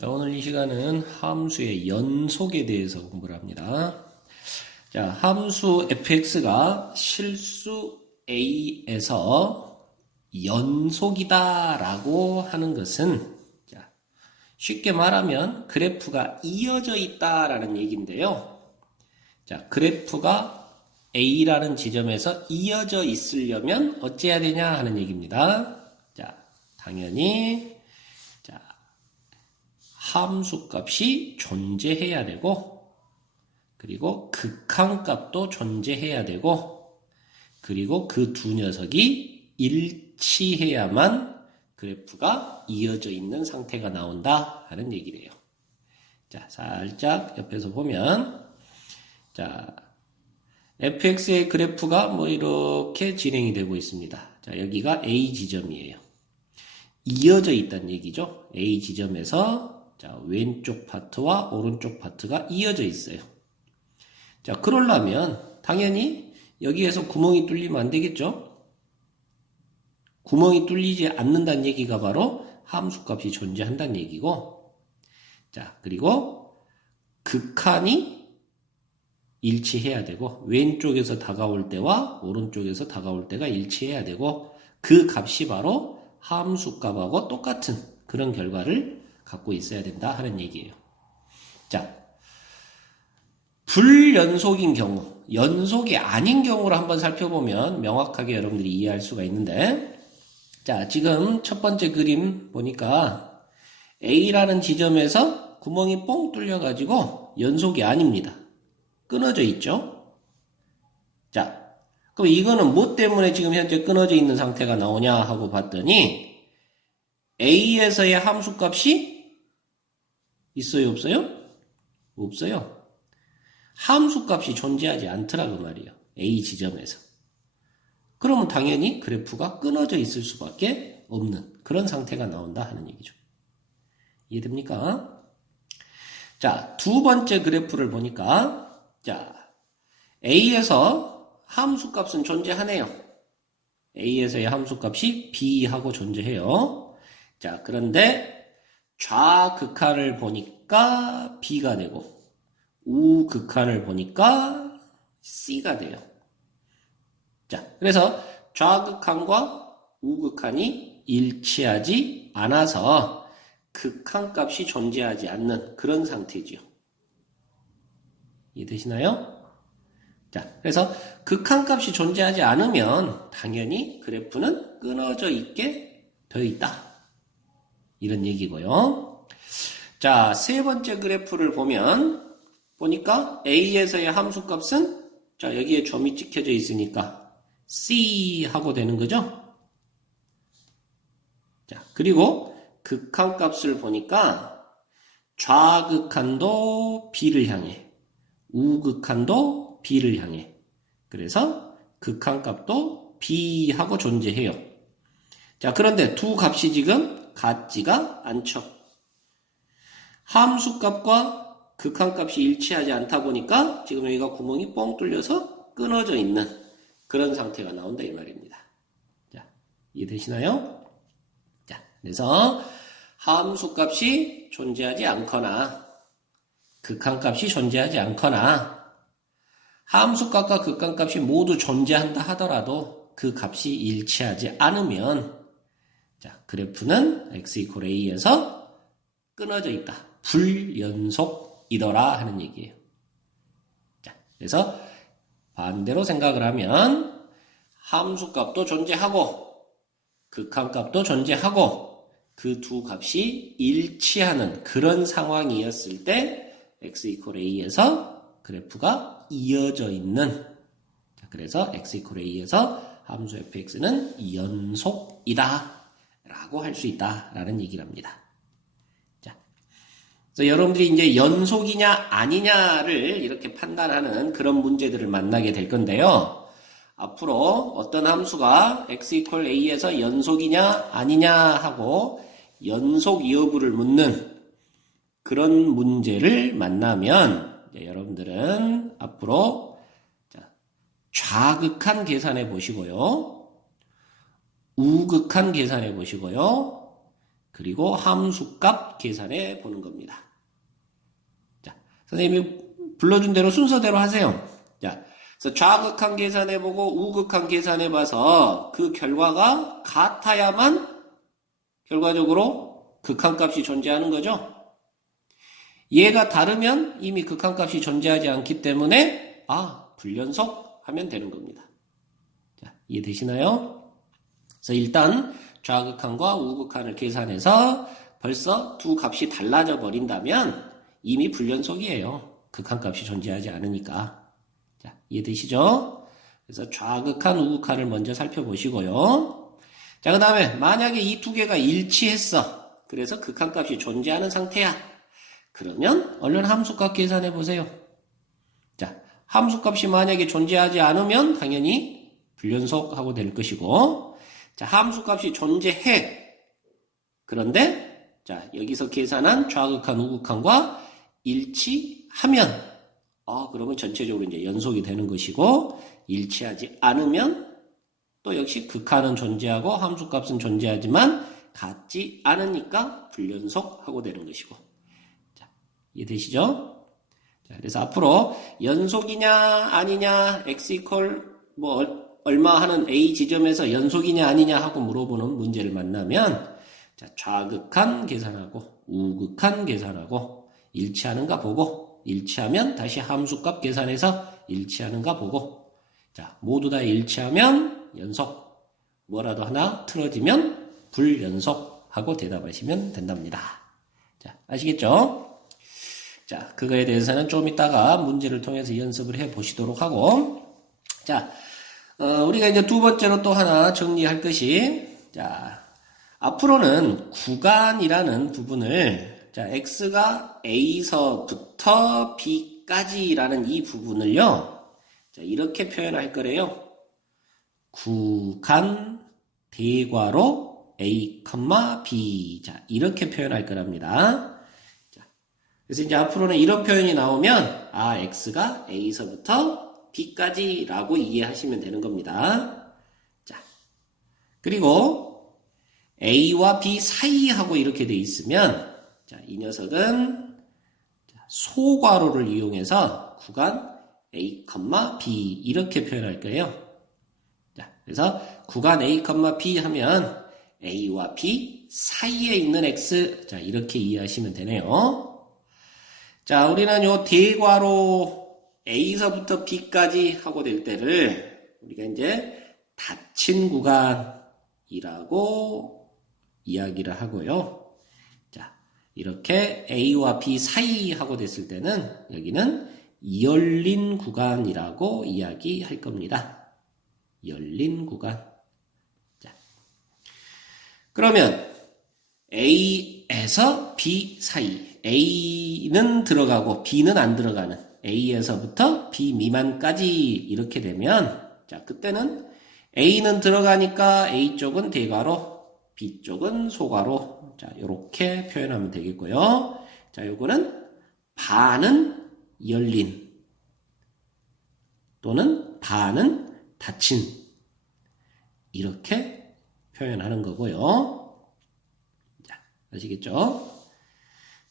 자, 오늘 이 시간은 함수의 연속에 대해서 공부를 합니다. 자, 함수 fx가 실수 a에서 연속이다라고 하는 것은 자, 쉽게 말하면 그래프가 이어져 있다라는 얘기인데요. 자, 그래프가 a라는 지점에서 이어져 있으려면 어찌해야 되냐 하는 얘기입니다. 자, 당연히 함수값이 존재해야 되고, 그리고 극한값도 존재해야 되고, 그리고 그 두 녀석이 일치해야만 그래프가 이어져 있는 상태가 나온다 하는 얘기래요. 자, 살짝 옆에서 보면, 자, fx의 그래프가 이렇게 진행이 되고 있습니다. 자, 여기가 A 지점이에요. 이어져 있다는 얘기죠. A 지점에서 자, 왼쪽 파트와 오른쪽 파트가 이어져 있어요. 자, 그러려면 당연히 여기에서 구멍이 뚫리면 안 되겠죠? 구멍이 뚫리지 않는다는 얘기가 바로 함수값이 존재한다는 얘기고, 자, 그리고 극한이 일치해야 되고, 왼쪽에서 다가올 때와 오른쪽에서 다가올 때가 일치해야 되고, 그 값이 바로 함수값하고 똑같은 그런 결과를 갖고 있어야 된다 하는 얘기예요. 자, 불연속인 경우, 연속이 아닌 경우를 한번 살펴보면 명확하게 여러분들이 이해할 수가 있는데, 자, 지금 첫 번째 그림 보니까 A라는 지점에서 구멍이 뻥 뚫려가지고 연속이 아닙니다. 끊어져 있죠? 자, 그럼 이거는 뭐 때문에 지금 현재 끊어져 있는 상태가 나오냐 하고 봤더니 A에서의 함수값이 있어요, 없어요? 없어요. 함수값이 존재하지 않더라 그 말이에요. A 지점에서. 그러면 당연히 그래프가 끊어져 있을 수밖에 없는 그런 상태가 나온다 하는 얘기죠. 이해됩니까? 자, 두 번째 그래프를 보니까 자, A에서 함수값은 존재하네요. A에서의 함수값이 B하고 존재해요. 자, 그런데 좌극한을 보니까 B가 되고 우극한을 보니까 C가 돼요. 자, 그래서 좌극한과 우극한이 일치하지 않아서 극한값이 존재하지 않는 그런 상태지요. 이해되시나요? 자, 그래서 극한값이 존재하지 않으면 당연히 그래프는 끊어져 있게 되어 있다. 이런 얘기고요. 자, 세 번째 그래프를 보니까 A에서의 함수값은 자, 여기에 점이 찍혀져 있으니까 C 하고 되는 거죠. 자, 그리고 극한값을 보니까 좌극한도 B를 향해, 우극한도 B를 향해. 그래서 극한값도 B하고 존재해요. 자, 그런데 두 값이 지금 같지가 않죠. 함수값과 극한값이 일치하지 않다 보니까 지금 여기가 구멍이 뻥 뚫려서 끊어져 있는 그런 상태가 나온다 이 말입니다. 자, 이해되시나요? 자, 그래서 함수값이 존재하지 않거나 극한값이 존재하지 않거나 함수값과 극한값이 모두 존재한다 하더라도 그 값이 일치하지 않으면 자, 그래프는 x=a에서 끊어져 있다. 불연속이더라 하는 얘기예요. 자, 그래서 반대로 생각을 하면 함수값도 존재하고 극한값도 존재하고 그 두 값이 일치하는 그런 상황이었을 때 x=a에서 그래프가 이어져 있는 자, 그래서 x=a에서 함수 fx는 연속이다 라고 할 수 있다라는 얘기를 합니다. 자, 그래서 여러분들이 이제 연속이냐 아니냐를 이렇게 판단하는 그런 문제들을 만나게 될 건데요. 앞으로 어떤 함수가 x=a에서 연속이냐 아니냐 하고 연속 여부를 묻는 그런 문제를 만나면 여러분들은 앞으로 좌극한 계산해 보시고요. 우극한 계산해 보시고요. 그리고 함수값 계산해 보는 겁니다. 자, 선생님이 불러준 대로 순서대로 하세요. 자, 그래서 좌극한 계산해보고 우극한 계산해봐서 그 결과가 같아야만 결과적으로 극한값이 존재하는 거죠. 얘가 다르면 이미 극한값이 존재하지 않기 때문에 불연속 하면 되는 겁니다. 자, 이해되시나요? 그래서 일단 좌극한과 우극한을 계산해서 벌써 두 값이 달라져 버린다면 이미 불연속이에요. 극한값이 존재하지 않으니까. 자, 이해되시죠? 그래서 좌극한, 우극한을 먼저 살펴보시고요. 자, 그 다음에 만약에 이 두 개가 일치했어. 그래서 극한값이 존재하는 상태야. 그러면 얼른 함수값 계산해 보세요. 자, 함수값이 만약에 존재하지 않으면 당연히 불연속하고 될 것이고, 자, 함수값이 존재해. 그런데 자, 여기서 계산한 좌극한, 우극한과 일치하면 그러면 전체적으로 이제 연속이 되는 것이고, 일치하지 않으면 또 역시 극한은 존재하고 함수값은 존재하지만 같지 않으니까 불연속하고 되는 것이고. 자, 이해되시죠? 자, 그래서 앞으로 연속이냐 아니냐 x 이퀄 얼마 하는 a 지점에서 연속이냐 아니냐 하고 물어보는 문제를 만나면 자, 좌극한 계산하고 우극한 계산하고 일치하는가 보고, 일치하면 다시 함수값 계산해서 일치하는가 보고, 자, 모두 다 일치하면 연속, 뭐라도 하나 틀어지면 불연속 하고 대답하시면 된답니다. 자, 아시겠죠? 자, 그거에 대해서는 좀 이따가 문제를 통해서 연습을 해 보시도록 하고, 자, 우리가 이제 두 번째로 또 하나 정리할 것이, 자, 앞으로는 구간이라는 부분을, 자, x가 a서부터 b까지라는 이 부분을요, 자, 이렇게 표현할 거래요. 구간 대괄호 a, b. 자, 이렇게 표현할 거랍니다. 자, 그래서 이제 앞으로는 이런 표현이 나오면, x가 a서부터 b까지라고 이해하시면 되는 겁니다. 자, 그리고 a와 b 사이하고 이렇게 돼 있으면, 자, 이 녀석은 소괄호를 이용해서 구간 a, b 이렇게 표현할 거예요. 자, 그래서 구간 a, b 하면 a와 b 사이에 있는 x, 자, 이렇게 이해하시면 되네요. 자, 우리는 요 대괄호 a서부터 b까지 하고 될 때를 우리가 이제 닫힌 구간이라고 이야기를 하고요. 자, 이렇게 a와 b 사이 하고 됐을 때는 여기는 열린 구간이라고 이야기할 겁니다. 열린 구간. 자, 그러면 a에서 b 사이, a는 들어가고 b는 안 들어가는 a에서부터 b 미만까지 이렇게 되면, 자, 그때는 a는 들어가니까 a 쪽은 대괄호, b 쪽은 소괄호. 자, 요렇게 표현하면 되겠고요. 자, 요거는 반은 열린 또는 반은 닫힌, 이렇게 표현하는 거고요. 자, 아시겠죠?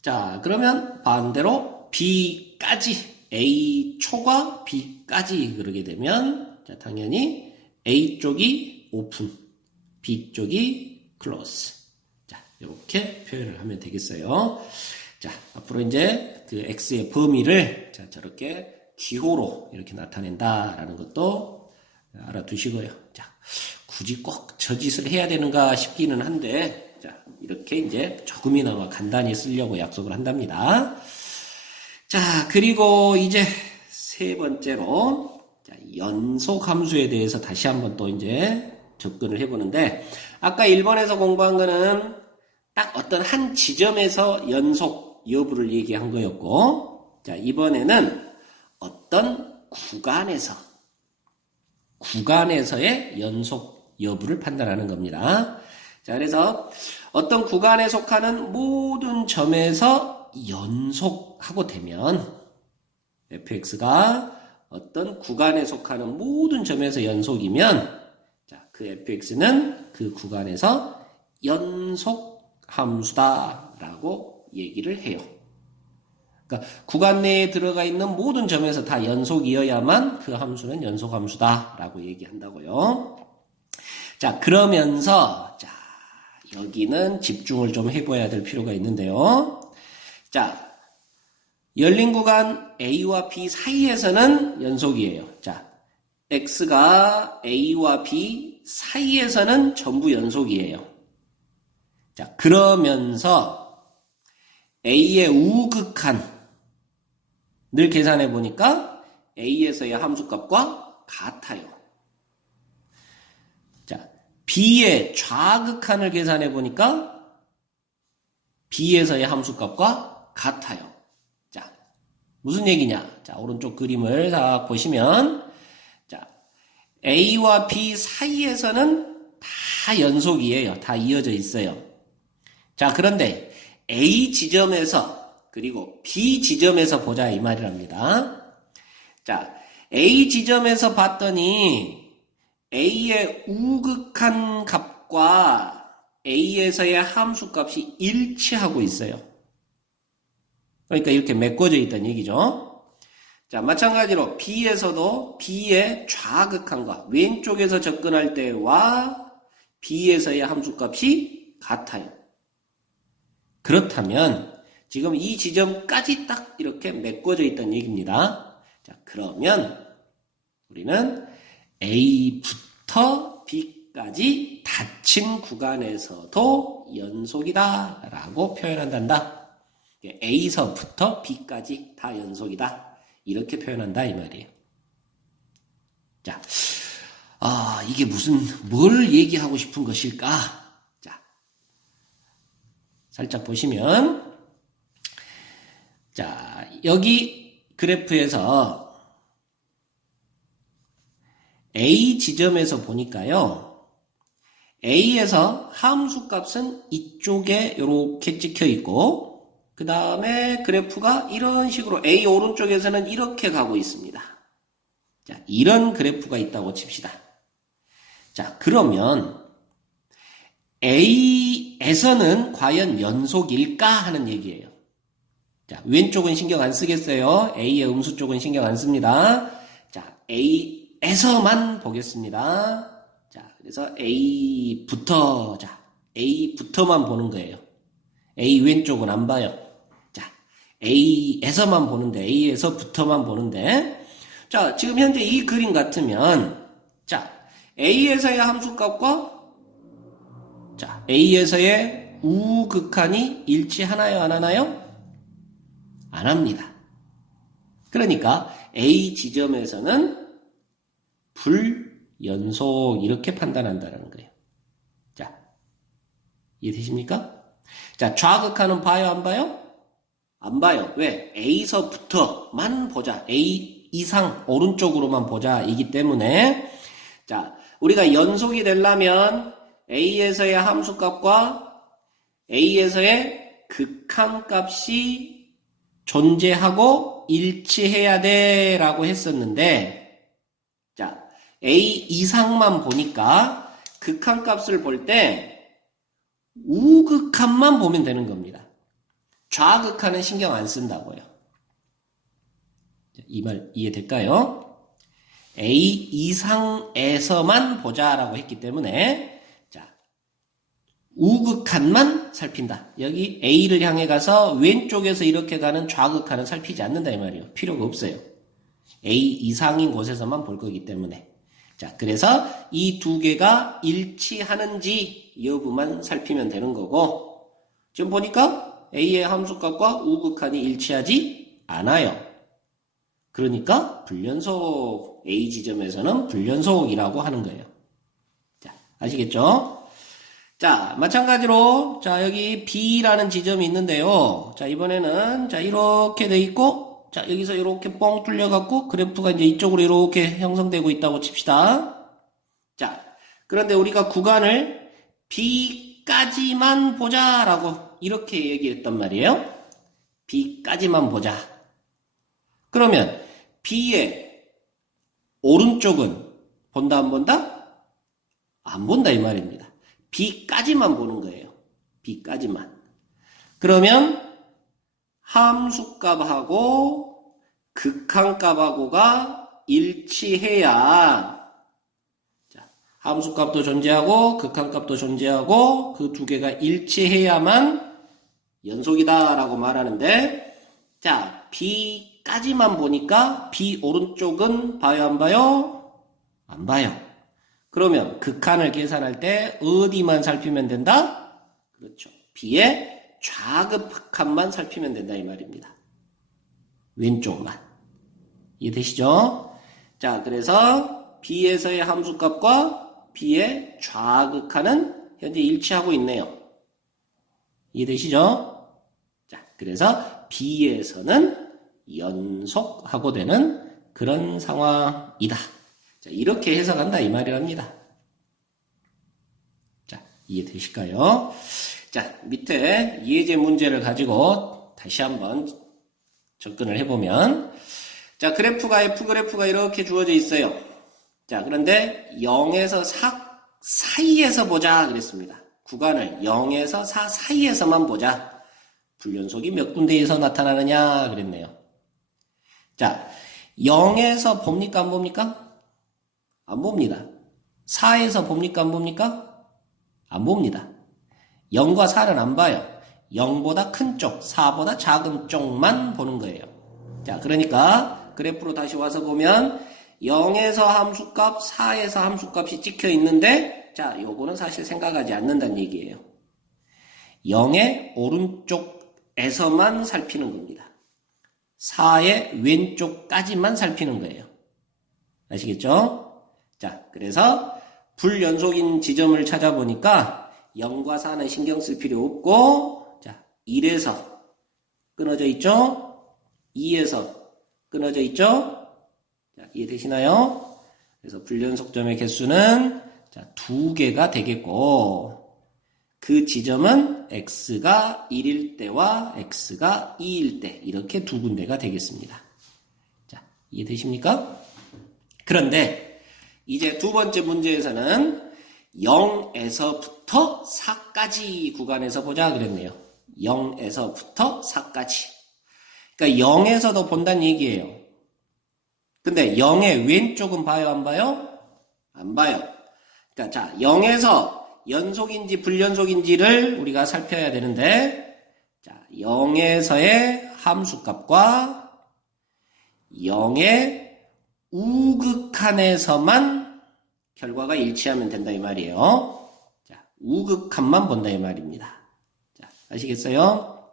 자, 그러면 반대로 b까지, a 초과 b까지 그러게 되면, 자, 당연히 a 쪽이 오픈, b 쪽이 클로즈. 자, 이렇게 표현을 하면 되겠어요. 자, 앞으로 이제 그 x의 범위를, 자, 저렇게 기호로 이렇게 나타낸다라는 것도 알아두시고요. 자, 굳이 꼭 저 짓을 해야 되는가 싶기는 한데, 자, 이렇게 이제 조금이나마 간단히 쓰려고 약속을 한답니다. 자, 그리고 이제 세 번째로, 자, 연속 함수에 대해서 다시 한번 또 이제 접근을 해보는데, 아까 1번에서 공부한 거는 딱 어떤 한 지점에서 연속 여부를 얘기한 거였고, 자, 이번에는 어떤 구간에서의 연속 여부를 판단하는 겁니다. 자, 그래서 어떤 구간에 속하는 모든 점에서 연속하고 되면, fx가 어떤 구간에 속하는 모든 점에서 연속이면, 자, 그 fx는 그 구간에서 연속하고 함수다라고 얘기를 해요. 그러니까 구간 내에 들어가 있는 모든 점에서 다 연속이어야만 그 함수는 연속함수다라고 얘기한다고요. 자, 그러면서 자, 여기는 집중을 좀 해봐야 될 필요가 있는데요. 자, 열린 구간 A와 B 사이에서는 연속이에요. 자, X가 A와 B 사이에서는 전부 연속이에요. 자, 그러면서 A의 우극한을 계산해 보니까 A에서의 함수값과 같아요. 자, B의 좌극한을 계산해 보니까 B에서의 함수값과 같아요. 자, 무슨 얘기냐? 자, 오른쪽 그림을 다 보시면, 자, A와 B 사이에서는 다 연속이에요. 다 이어져 있어요. 자, 그런데 A 지점에서 그리고 B 지점에서 보자 이 말이랍니다. 자, A 지점에서 봤더니 A의 우극한 값과 A에서의 함수값이 일치하고 있어요. 그러니까 이렇게 메꿔져 있다는 얘기죠. 자, 마찬가지로 B에서도 B의 좌극한과 왼쪽에서 접근할 때와 B에서의 함수값이 같아요. 그렇다면 지금 이 지점까지 딱 이렇게 메꿔져 있다는 얘기입니다. 자, 그러면 우리는 A부터 B까지 닫힌 구간에서도 연속이다 라고 표현한단다. A서부터 B까지 다 연속이다. 이렇게 표현한다 이 말이에요. 자, 이게 뭘 얘기하고 싶은 것일까? 자, 살짝 보시면, 자, 여기 그래프에서 A 지점에서 보니까요, A에서 함수값은 이쪽에 이렇게 찍혀 있고, 그 다음에 그래프가 이런 식으로 A 오른쪽에서는 이렇게 가고 있습니다. 자, 이런 그래프가 있다고 칩시다. 자, 그러면 A에서는 과연 연속일까 하는 얘기예요. 자, 왼쪽은 신경 안 쓰겠어요. A의 음수 쪽은 신경 안 씁니다. 자, A에서만 보겠습니다. 자, 그래서 A부터만 보는 거예요. A 왼쪽은 안 봐요. 자, A에서만 보는데, A에서부터만 보는데, 자, 지금 현재 이 그림 같으면, 자, A에서의 함수값과, 자, A에서의 우극한이 일치하나요, 안 하나요? 안 합니다. 그러니까 A 지점에서는 불연속 이렇게 판단한다는 거예요. 자, 이해되십니까? 자, 좌극한은 봐요, 안 봐요? 안 봐요. 왜? A서부터만 보자. A 이상 오른쪽으로만 보자. 이기 때문에, 자, 우리가 연속이 되려면 A에서의 함수값과 A에서의 극한값이 존재하고 일치해야 돼 라고 했었는데, 자, A 이상만 보니까 극한값을 볼 때 우극한만 보면 되는 겁니다. 좌극한은 신경 안 쓴다고요. 이 말 이해될까요? A 이상에서만 보자라고 했기 때문에, 자, 우극한만 살핀다. 여기 A를 향해 가서 왼쪽에서 이렇게 가는 좌극한은 살피지 않는다 이 말이에요. 필요가 없어요. A 이상인 곳에서만 볼 거기 때문에. 자, 그래서 이 두 개가 일치하는지 여부만 살피면 되는 거고, 지금 보니까 A의 함수값과 우극한이 일치하지 않아요. 그러니까 불연속, A 지점에서는 불연속이라고 하는 거예요. 자, 아시겠죠? 자, 마찬가지로, 자, 여기 B라는 지점이 있는데요. 자, 이번에는, 자, 이렇게 돼 있고, 자, 여기서 이렇게 뻥 뚫려갖고, 그래프가 이제 이쪽으로 이렇게 형성되고 있다고 칩시다. 자, 그런데 우리가 구간을 B까지만 보자라고 이렇게 얘기했단 말이에요. B까지만 보자. 그러면 B의 오른쪽은 본다, 안 본다? 안 본다 이 말입니다. B까지만 보는 거예요. b까지만. 그러면 함수값하고 극한값하고가 일치해야, 자, 함수값도 존재하고 극한값도 존재하고 그 두 개가 일치해야만 연속이다라고 말하는데, 자, b까지만 보니까 b 오른쪽은 봐요, 안 봐요? 안 봐요. 그러면 극한을 계산할 때 어디만 살피면 된다? 그렇죠. b의 좌극한만 살피면 된다 이 말입니다. 왼쪽만. 이해되시죠? 자, 그래서 b에서의 함수값과 b의 좌극한은 현재 일치하고 있네요. 이해되시죠? 자, 그래서 b에서는 연속하고 되는 그런 상황이다. 자, 이렇게 해석한다 이 말이랍니다. 자, 이해되실까요? 자, 밑에 예제 문제를 가지고 다시 한번 접근을 해보면, 자, 그래프가 F그래프가 이렇게 주어져 있어요. 자, 그런데 0에서 4 사이에서 보자 그랬습니다. 구간을 0에서 4 사이에서만 보자. 불연속이 몇 군데에서 나타나느냐 그랬네요. 자, 0에서 봅니까 안 봅니까? 안 봅니다. 4에서 봅니까 안 봅니까? 안 봅니다. 0과 4는 안 봐요. 0보다 큰 쪽, 4보다 작은 쪽만 보는 거예요. 자, 그러니까 그래프로 다시 와서 보면 0에서 함수값, 4에서 함수값이 찍혀 있는데, 자, 요거는 사실 생각하지 않는다는 얘기예요. 0의 오른쪽에서만 살피는 겁니다. 4의 왼쪽까지만 살피는 거예요. 아시겠죠? 자, 그래서 불연속인 지점을 찾아보니까 0과 4는 신경 쓸 필요 없고, 자, 1에서 끊어져 있죠? 2에서 끊어져 있죠? 자, 이해되시나요? 그래서 불연속점의 개수는 자, 2개가 되겠고, 그 지점은 x가 1일 때와 x가 2일 때 이렇게 두 군데가 되겠습니다. 자, 이해되십니까? 그런데 이제 두 번째 문제에서는 0에서부터 4까지 구간에서 보자 그랬네요. 0에서부터 4까지. 그러니까 0에서도 본다는 얘기예요. 근데 0의 왼쪽은 봐요, 안 봐요? 안 봐요. 그러니까 자, 0에서 연속인지 불연속인지를 우리가 살펴야 되는데, 자, 0에서의 함수값과 0의 우극한에서만 결과가 일치하면 된다 이 말이에요. 자, 우극한만 본다 이 말입니다. 자, 아시겠어요?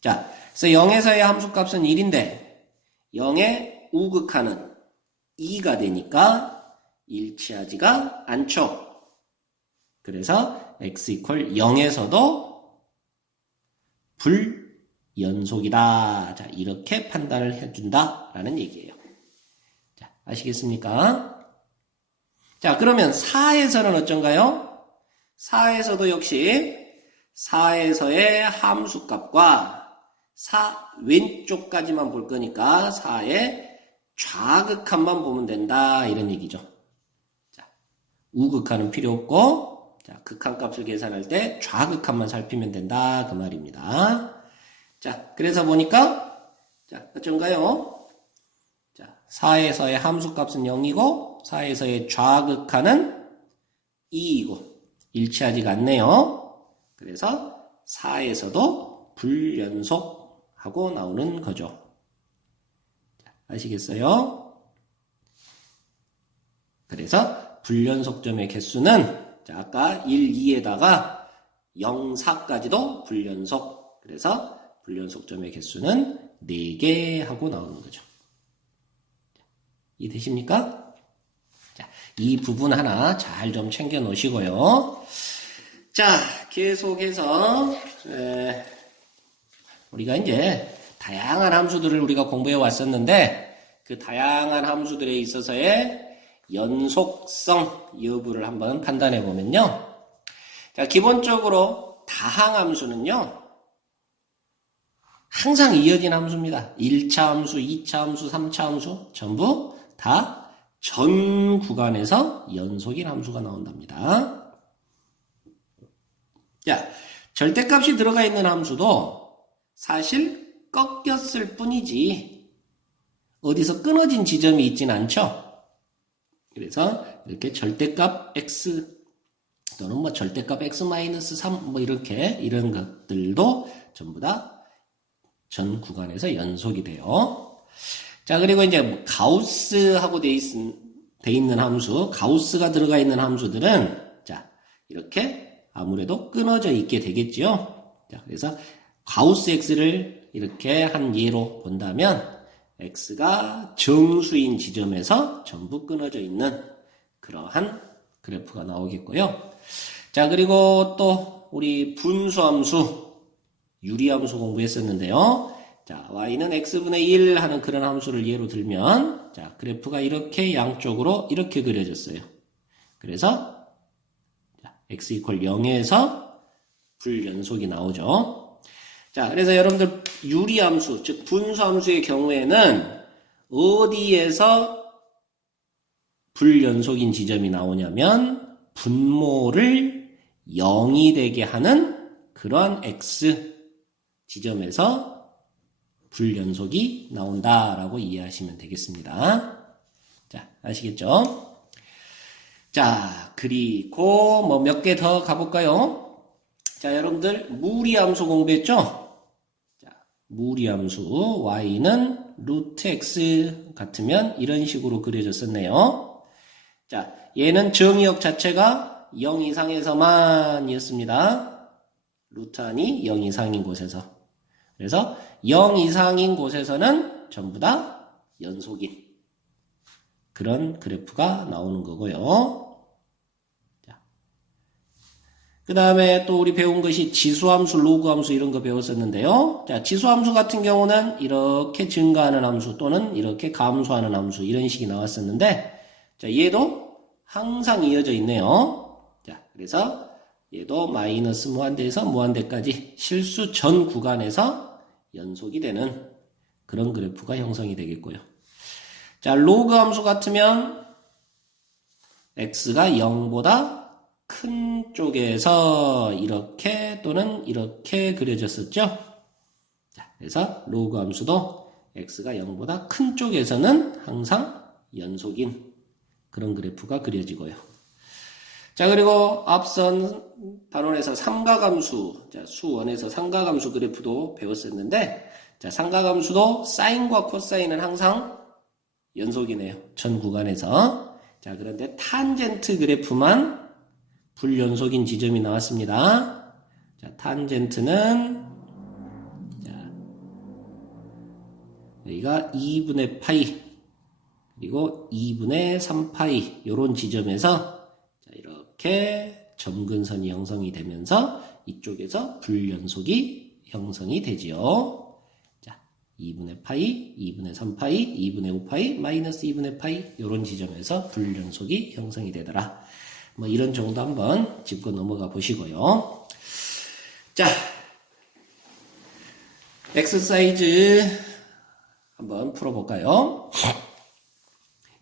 자, 그래서 0에서의 함수값은 1인데 0의 우극한은 2가 되니까 일치하지가 않죠. 그래서 x = 0에서도 불연속이다. 자, 이렇게 판단을 해준다라는 얘기예요. 자, 아시겠습니까? 자, 그러면 4에서는 어쩐가요? 4에서도 역시 4에서의 함수값과 4 왼쪽까지만 볼 거니까 4의 좌극한만 보면 된다 이런 얘기죠. 자, 우극한은 필요 없고, 자, 극한값을 계산할 때 좌극한만 살피면 된다 그 말입니다. 자, 그래서 보니까 자, 어쩐가요? 자, 4에서의 함수값은 0이고 4에서의 좌극한은 2이고 일치하지가 않네요. 그래서 4에서도 불연속하고 나오는 거죠. 아시겠어요? 그래서 불연속점의 개수는 자, 아까 1, 2에다가 0, 4까지도 불연속. 그래서 불연속점의 개수는 4개 하고 나오는 거죠. 이해되십니까? 자, 이 부분 하나 잘 좀 챙겨 놓으시고요. 자, 계속해서 우리가 이제 다양한 함수들을 우리가 공부해 왔었는데 그 다양한 함수들에 있어서의 연속성 여부를 한번 판단해 보면요. 자, 기본적으로 다항함수는요. 항상 이어진 함수입니다. 1차 함수, 2차 함수, 3차 함수 전부 다 전 구간에서 연속인 함수가 나온답니다. 자, 절대값이 들어가 있는 함수도 사실 꺾였을 뿐이지 어디서 끊어진 지점이 있진 않죠. 그래서 이렇게 절대값 x 또는 뭐 절대값 x-3 뭐 이렇게 이런 것들도 전부 다 전 구간에서 연속이 돼요. 자, 그리고 이제 뭐 가우스하고 돼 있는 함수, 가우스가 들어가 있는 함수들은 자, 이렇게 아무래도 끊어져 있게 되겠죠. 자, 그래서 가우스 x를 이렇게 한 예로 본다면 x가 정수인 지점에서 전부 끊어져 있는 그러한 그래프가 나오겠고요. 자, 그리고 또 우리 분수함수, 유리함수 공부했었는데요. 자, y는 x분의 1 하는 그런 함수를 예로 들면 자, 그래프가 이렇게 양쪽으로 이렇게 그려졌어요. 그래서 자, x 이퀄 0에서 불연속이 나오죠. 자, 그래서 여러분들 유리함수, 즉 분수함수의 경우에는 어디에서 불연속인 지점이 나오냐면 분모를 0이 되게 하는 그런 x 지점에서 불연속이 나온다라고 이해하시면 되겠습니다. 자, 아시겠죠? 자, 그리고 뭐 몇 개 더 가볼까요? 자, 여러분들 무리함수 공부했죠? 자, 무리함수 y는 루트 x 같으면 이런 식으로 그려졌었네요. 자, 얘는 정의역 자체가 0 이상에서만이었습니다. 루트 안이 0 이상인 곳에서. 그래서 0 이상인 곳에서는 전부 다 연속인 그런 그래프가 나오는 거고요. 자, 그 다음에 또 우리 배운 것이 지수함수, 로그함수 이런 거 배웠었는데요. 자, 지수함수 같은 경우는 이렇게 증가하는 함수 또는 이렇게 감소하는 함수 이런 식이 나왔었는데 자, 얘도 항상 이어져 있네요. 자, 그래서 얘도 마이너스 무한대에서 무한대까지 실수 전 구간에서 연속이 되는 그런 그래프가 형성이 되겠고요. 자, 로그 함수 같으면 x가 0보다 큰 쪽에서 이렇게 또는 이렇게 그려졌었죠. 자, 그래서 로그 함수도 x가 0보다 큰 쪽에서는 항상 연속인 그런 그래프가 그려지고요. 자, 그리고 앞선 단원에서 삼각함수, 자, 수원에서 삼각함수 그래프도 배웠었는데, 자, 삼각함수도 사인과 코사인은 항상 연속이네요. 전 구간에서. 자, 그런데 탄젠트 그래프만 불연속인 지점이 나왔습니다. 자, 탄젠트는, 자, 여기가 2분의 파이, 그리고 2분의 3파이, 요런 지점에서 이렇게 점근선이 형성이 되면서 이쪽에서 불연속이 형성이 되지요. 자, 2분의 파이, 2분의 3파이, 2분의 5파이, 마이너스 2분의 파이 이런 지점에서 불연속이 형성이 되더라. 뭐 이런 정도 한번 짚고 넘어가 보시고요. 자, 엑서사이즈 한번 풀어볼까요?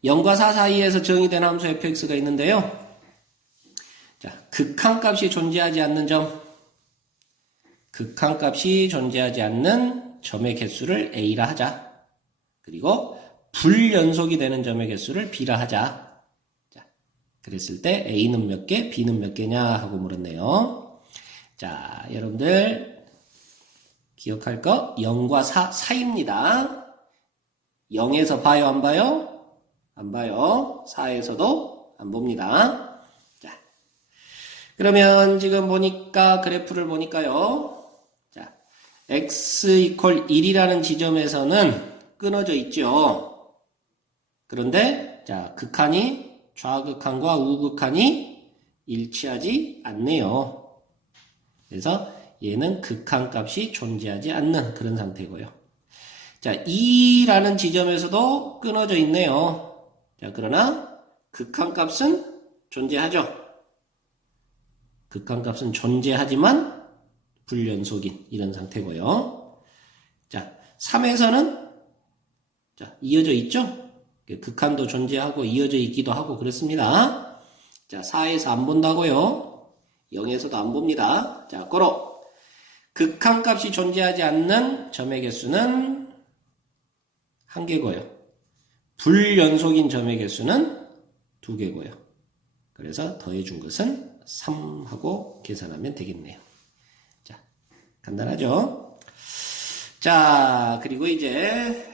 0과 4 사이에서 정의된 함수 fx가 있는데요. 자, 극한값이 존재하지 않는 점, 극한값이 존재하지 않는 점의 개수를 a라 하자. 그리고 불연속이 되는 점의 개수를 b라 하자. 자, 그랬을 때 a는 몇 개, b는 몇 개냐 하고 물었네요. 자, 여러분들 기억할 거 0과 4 사이입니다. 0에서 봐요, 안 봐요? 안 봐요. 4에서도 안 봅니다. 그러면 지금 보니까 그래프를 보니까요. 자, x 이퀄 1이라는 지점에서는 끊어져 있죠. 그런데 자, 극한이 좌극한과 우극한이 일치하지 않네요. 그래서 얘는 극한값이 존재하지 않는 그런 상태고요. 자, 2라는 지점에서도 끊어져 있네요. 자, 그러나 극한값은 존재하죠. 극한값은 존재하지만 불연속인 이런 상태고요. 자, 3에서는 자, 이어져 있죠? 극한도 존재하고 이어져 있기도 하고 그렇습니다. 자, 4에서 안 본다고요. 0에서도 안 봅니다. 자, 고로 극한값이 존재하지 않는 점의 개수는 1개고요. 불연속인 점의 개수는 2개고요. 그래서 더해준 것은 3하고 계산하면 되겠네요. 자, 간단하죠? 자, 그리고 이제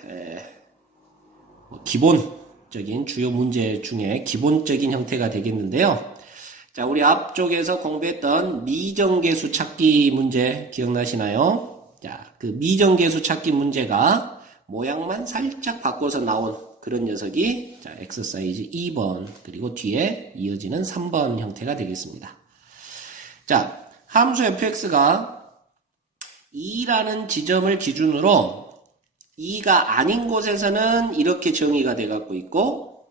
기본적인 주요 문제 중에 기본적인 형태가 되겠는데요. 자, 우리 앞쪽에서 공부했던 미정계수 찾기 문제 기억나시나요? 자, 그 미정계수 찾기 문제가 모양만 살짝 바꿔서 나온 그런 녀석이 자, 엑서사이즈 2번 그리고 뒤에 이어지는 3번 형태가 되겠습니다. 자, 함수 fx가 2라는 지점을 기준으로 2가 아닌 곳에서는 이렇게 정의가 돼 갖고 있고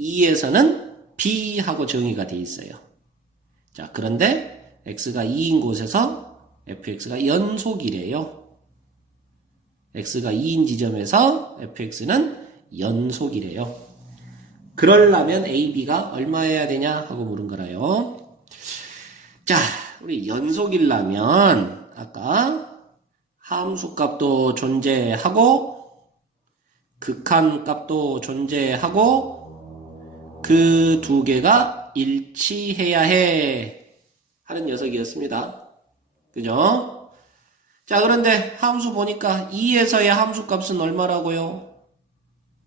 2에서는 B하고 정의가 돼 있어요. 자, 그런데 x가 2인 곳에서 fx가 연속이래요. x가 2인 지점에서 fx는 연속이래요. 그러려면 ab가 얼마여야 되냐 하고 물은 거라요. 자, 우리 연속이려면 아까 함수값도 존재하고 극한값도 존재하고 그 두 개가 일치해야 해 하는 녀석이었습니다. 그죠? 자, 그런데 함수 보니까 2에서의 함수값은 얼마라고요?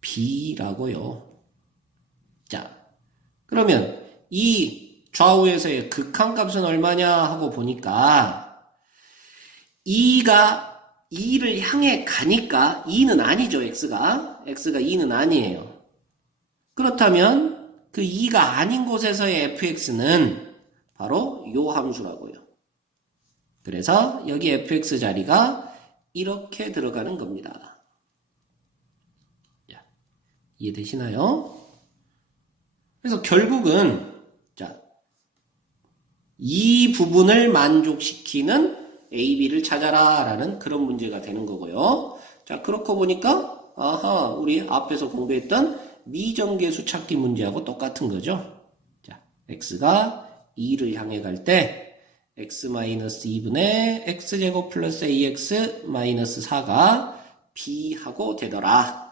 b라고요. 자, 그러면 이 좌우에서의 극한값은 얼마냐 하고 보니까 2가 2를 향해 가니까 2는 아니죠, x가 2는 아니에요. 그렇다면 그 2가 아닌 곳에서의 fx는 바로 요 함수라고요. 그래서 여기 fx 자리가 이렇게 들어가는 겁니다. 자, 이해되시나요? 그래서 결국은 자, 이 부분을 만족시키는 AB를 찾아라 라는 그런 문제가 되는 거고요. 자, 그렇고 보니까 아하, 우리 앞에서 공부했던 미정계수 찾기 문제하고 똑같은 거죠. 자, x가 2를 향해 갈 때 x-2분의 x제곱 플러스 ax-4가 b하고 되더라.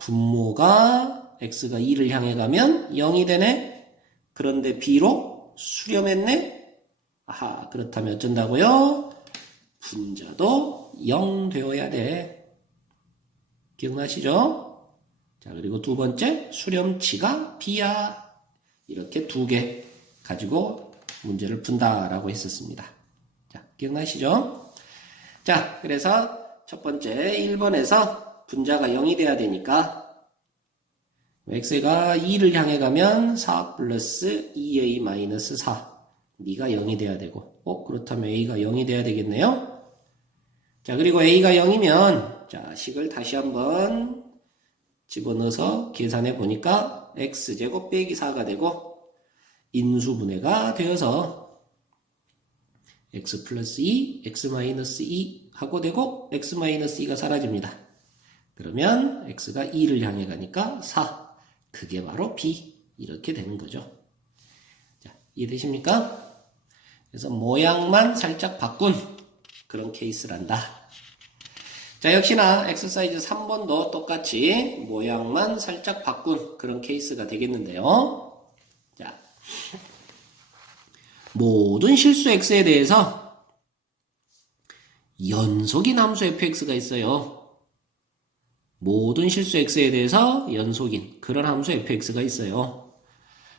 분모가 x가 2를 향해 가면 0이 되네. 그런데 b로 수렴했네. 아하, 그렇다면 어쩐다고요? 분자도 0 되어야 돼. 기억나시죠? 자, 그리고 두 번째, 수렴치가 b야. 이렇게 두 개 가지고 문제를 푼다라고 했었습니다. 자, 기억나시죠? 자, 그래서 첫 번째 1번에서 분자가 0이 돼야 되니까 x가 2를 향해 가면 4 플러스 2a-4 B가 0이 돼야 되고 그렇다면 A가 0이 돼야 되겠네요. 자, 그리고 A가 0이면 자, 식을 다시 한번 집어넣어서 계산해 보니까 X제곱 빼기 4가 되고 인수분해가 되어서 X 플러스 2, X 마이너스 2 하고 되고 X 마이너스 2가 사라집니다. 그러면 X가 2를 향해 가니까 4. 그게 바로 B. 이렇게 되는 거죠. 자, 이해되십니까? 그래서 모양만 살짝 바꾼 그런 케이스란다. 자, 역시나 엑서사이즈 3번도 똑같이 모양만 살짝 바꾼 그런 케이스가 되겠는데요. 자, 모든 실수 x에 대해서 연속인 함수 fx가 있어요. 모든 실수 x에 대해서 연속인 그런 함수 fx가 있어요.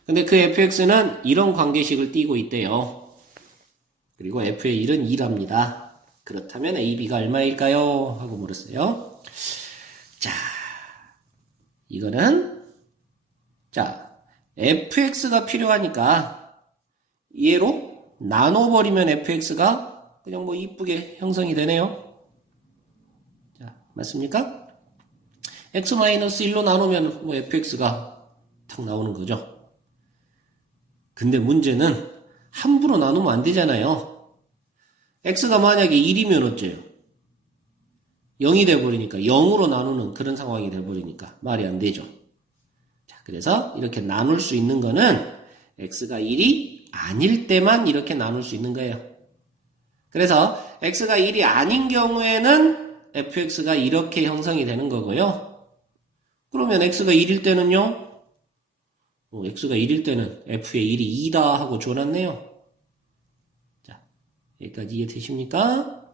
근데 그 fx는 이런 관계식을 띠고 있대요. 그리고 f의 1은 2랍니다. 그렇다면 ab가 얼마일까요? 하고 물었어요. 자, 이거는 자, fx가 필요하니까 얘로 나눠버리면 fx가 그냥 뭐 이쁘게 형성이 되네요. 자, 맞습니까? x-1로 나누면 뭐 fx가 탁 나오는 거죠. 근데 문제는 함부로 나누면 안 되잖아요. x가 만약에 1이면 어째요? 0이 돼버리니까 0으로 나누는 그런 상황이 돼버리니까 말이 안 되죠. 자, 그래서 이렇게 나눌 수 있는 거는 x가 1이 아닐 때만 이렇게 나눌 수 있는 거예요. 그래서 x가 1이 아닌 경우에는 fx가 이렇게 형성이 되는 거고요. 그러면 x가 1일 때는요? x가 1일 때는 f의 1이 2다 하고 줘놨네요. 자, 여기까지 이해되십니까?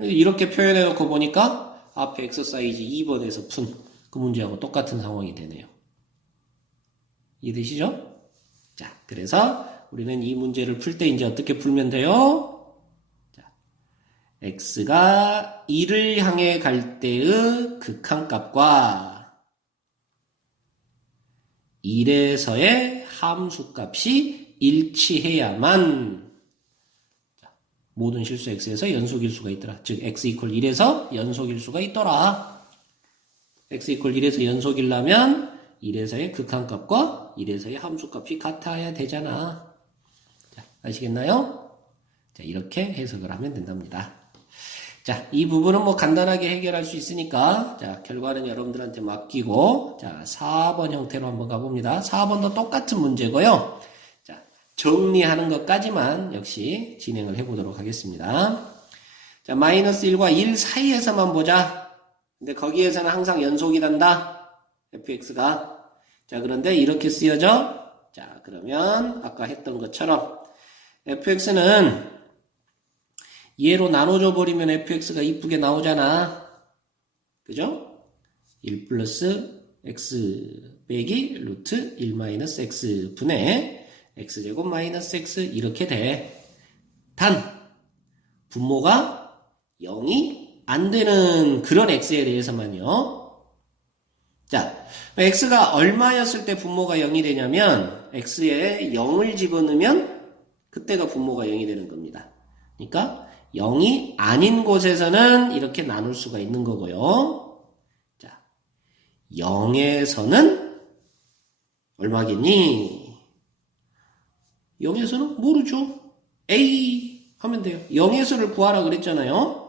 이렇게 표현해놓고 보니까 앞에 엑서사이즈 2번에서 푼 그 문제하고 똑같은 상황이 되네요. 이해되시죠? 자, 그래서 우리는 이 문제를 풀 때 이제 어떻게 풀면 돼요? 자, x가 1을 향해 갈 때의 극한값과 1에서의 함수값이 일치해야만 모든 실수 x에서 연속일수가 있더라. 즉 x 이퀄 1에서 연속일수가 있더라. x 이퀄 1에서 연속이려면 1에서의 극한값과 1에서의 함수값이 같아야 되잖아. 자, 아시겠나요? 자, 이렇게 해석을 하면 된답니다. 자, 이 부분은 뭐 간단하게 해결할 수 있으니까 자, 결과는 여러분들한테 맡기고 자, 4번 형태로 한번 가봅니다. 4번도 똑같은 문제고요. 자, 정리하는 것까지만 역시 진행을 해보도록 하겠습니다. 자, 마이너스 1과 1 사이에서만 보자. 근데 거기에서는 항상 연속이란다. fx가. 자, 그런데 이렇게 쓰여져. 자, 그러면 아까 했던 것처럼 fx는 얘로 나눠줘 버리면 fx가 이쁘게 나오잖아. 그죠? 1 플러스 x 빼기 루트 1 마이너스 x 분의 x제곱 마이너스 x 이렇게 돼. 단 분모가 0이 안 되는 그런 x에 대해서만요. 자, x가 얼마였을 때 분모가 0이 되냐면 x에 0을 집어넣으면 그때가 분모가 0이 되는 겁니다. 그러니까 0이 아닌 곳에서는 이렇게 나눌 수가 있는 거고요. 자, 0에서는 얼마겠니? 0에서는 모르죠. A 하면 돼요. 0에서를 구하라 그랬잖아요.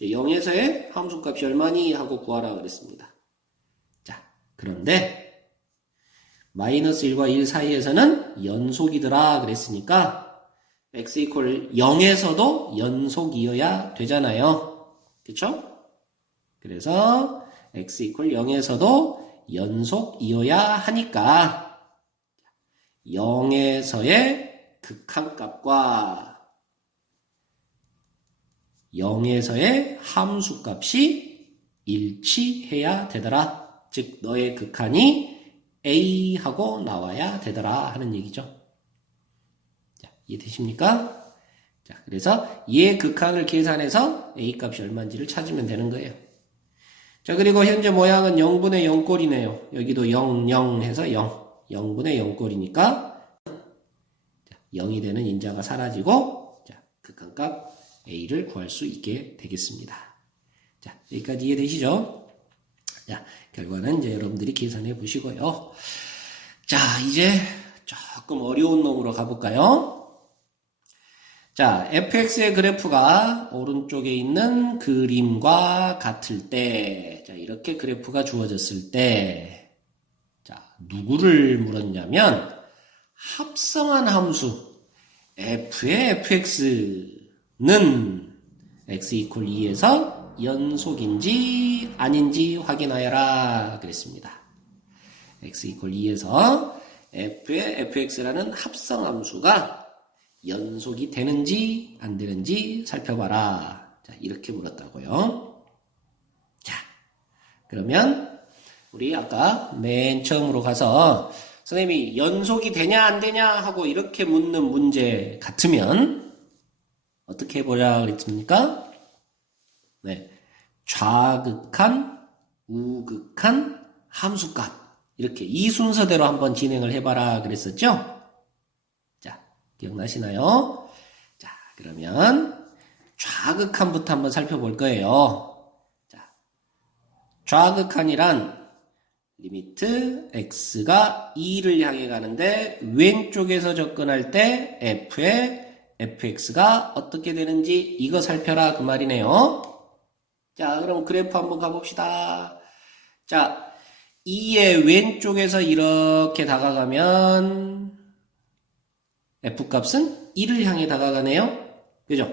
0에서의 함수값이 얼마니? 하고 구하라 그랬습니다. 자, 그런데 마이너스 1과 1 사이에서는 연속이더라 그랬으니까 x 이퀄 0에서도 연속이어야 되잖아요. 그쵸? 그래서 x 이퀄 0에서도 연속이어야 하니까 0에서의 극한값과 0에서의 함수값이 일치해야 되더라. 즉 너의 극한이 A하고 나와야 되더라 하는 얘기죠. 자, 이해되십니까? 자, 그래서 얘 극한을 계산해서 A 값이 얼마인지를 찾으면 되는 거예요. 자, 그리고 현재 모양은 0분의 0꼴이네요. 여기도 0, 0 해서 0. 0분의 0꼴이니까 0이 되는 인자가 사라지고 자, 극한값 A를 구할 수 있게 되겠습니다. 자, 여기까지 이해되시죠? 자, 결과는 이제 여러분들이 계산해 보시고요. 자, 이제 조금 어려운 놈으로 가볼까요? 자, fx의 그래프가 오른쪽에 있는 그림과 같을 때, 자, 이렇게 그래프가 주어졌을 때, 자, 누구를 물었냐면, 합성한 함수, f의 fx는 x 이퀄 2에서 연속인지 아닌지 확인하여라 그랬습니다. x 이퀄 2에서 f의 fx라는 합성함수가 연속이 되는지 안 되는지 살펴봐라. 자, 이렇게 물었다고요. 자, 그러면 우리 아까 맨 처음으로 가서 선생님이 연속이 되냐 안 되냐 하고 이렇게 묻는 문제 같으면 어떻게 해보자 그랬습니까? 네, 좌극한, 우극한, 함수값 이렇게 이 순서대로 한번 진행을 해봐라 그랬었죠? 자, 기억나시나요? 자, 그러면 좌극한부터 한번 살펴볼 거예요. 자, 좌극한이란 리미트 x가 2를 향해 가는데 왼쪽에서 접근할 때 f의 fx가 어떻게 되는지 이거 살펴라 그 말이네요. 자, 그럼 그래프 한번 가봅시다. 자, 2의 왼쪽에서 이렇게 다가가면 f값은 1을 향해 다가가네요. 그죠?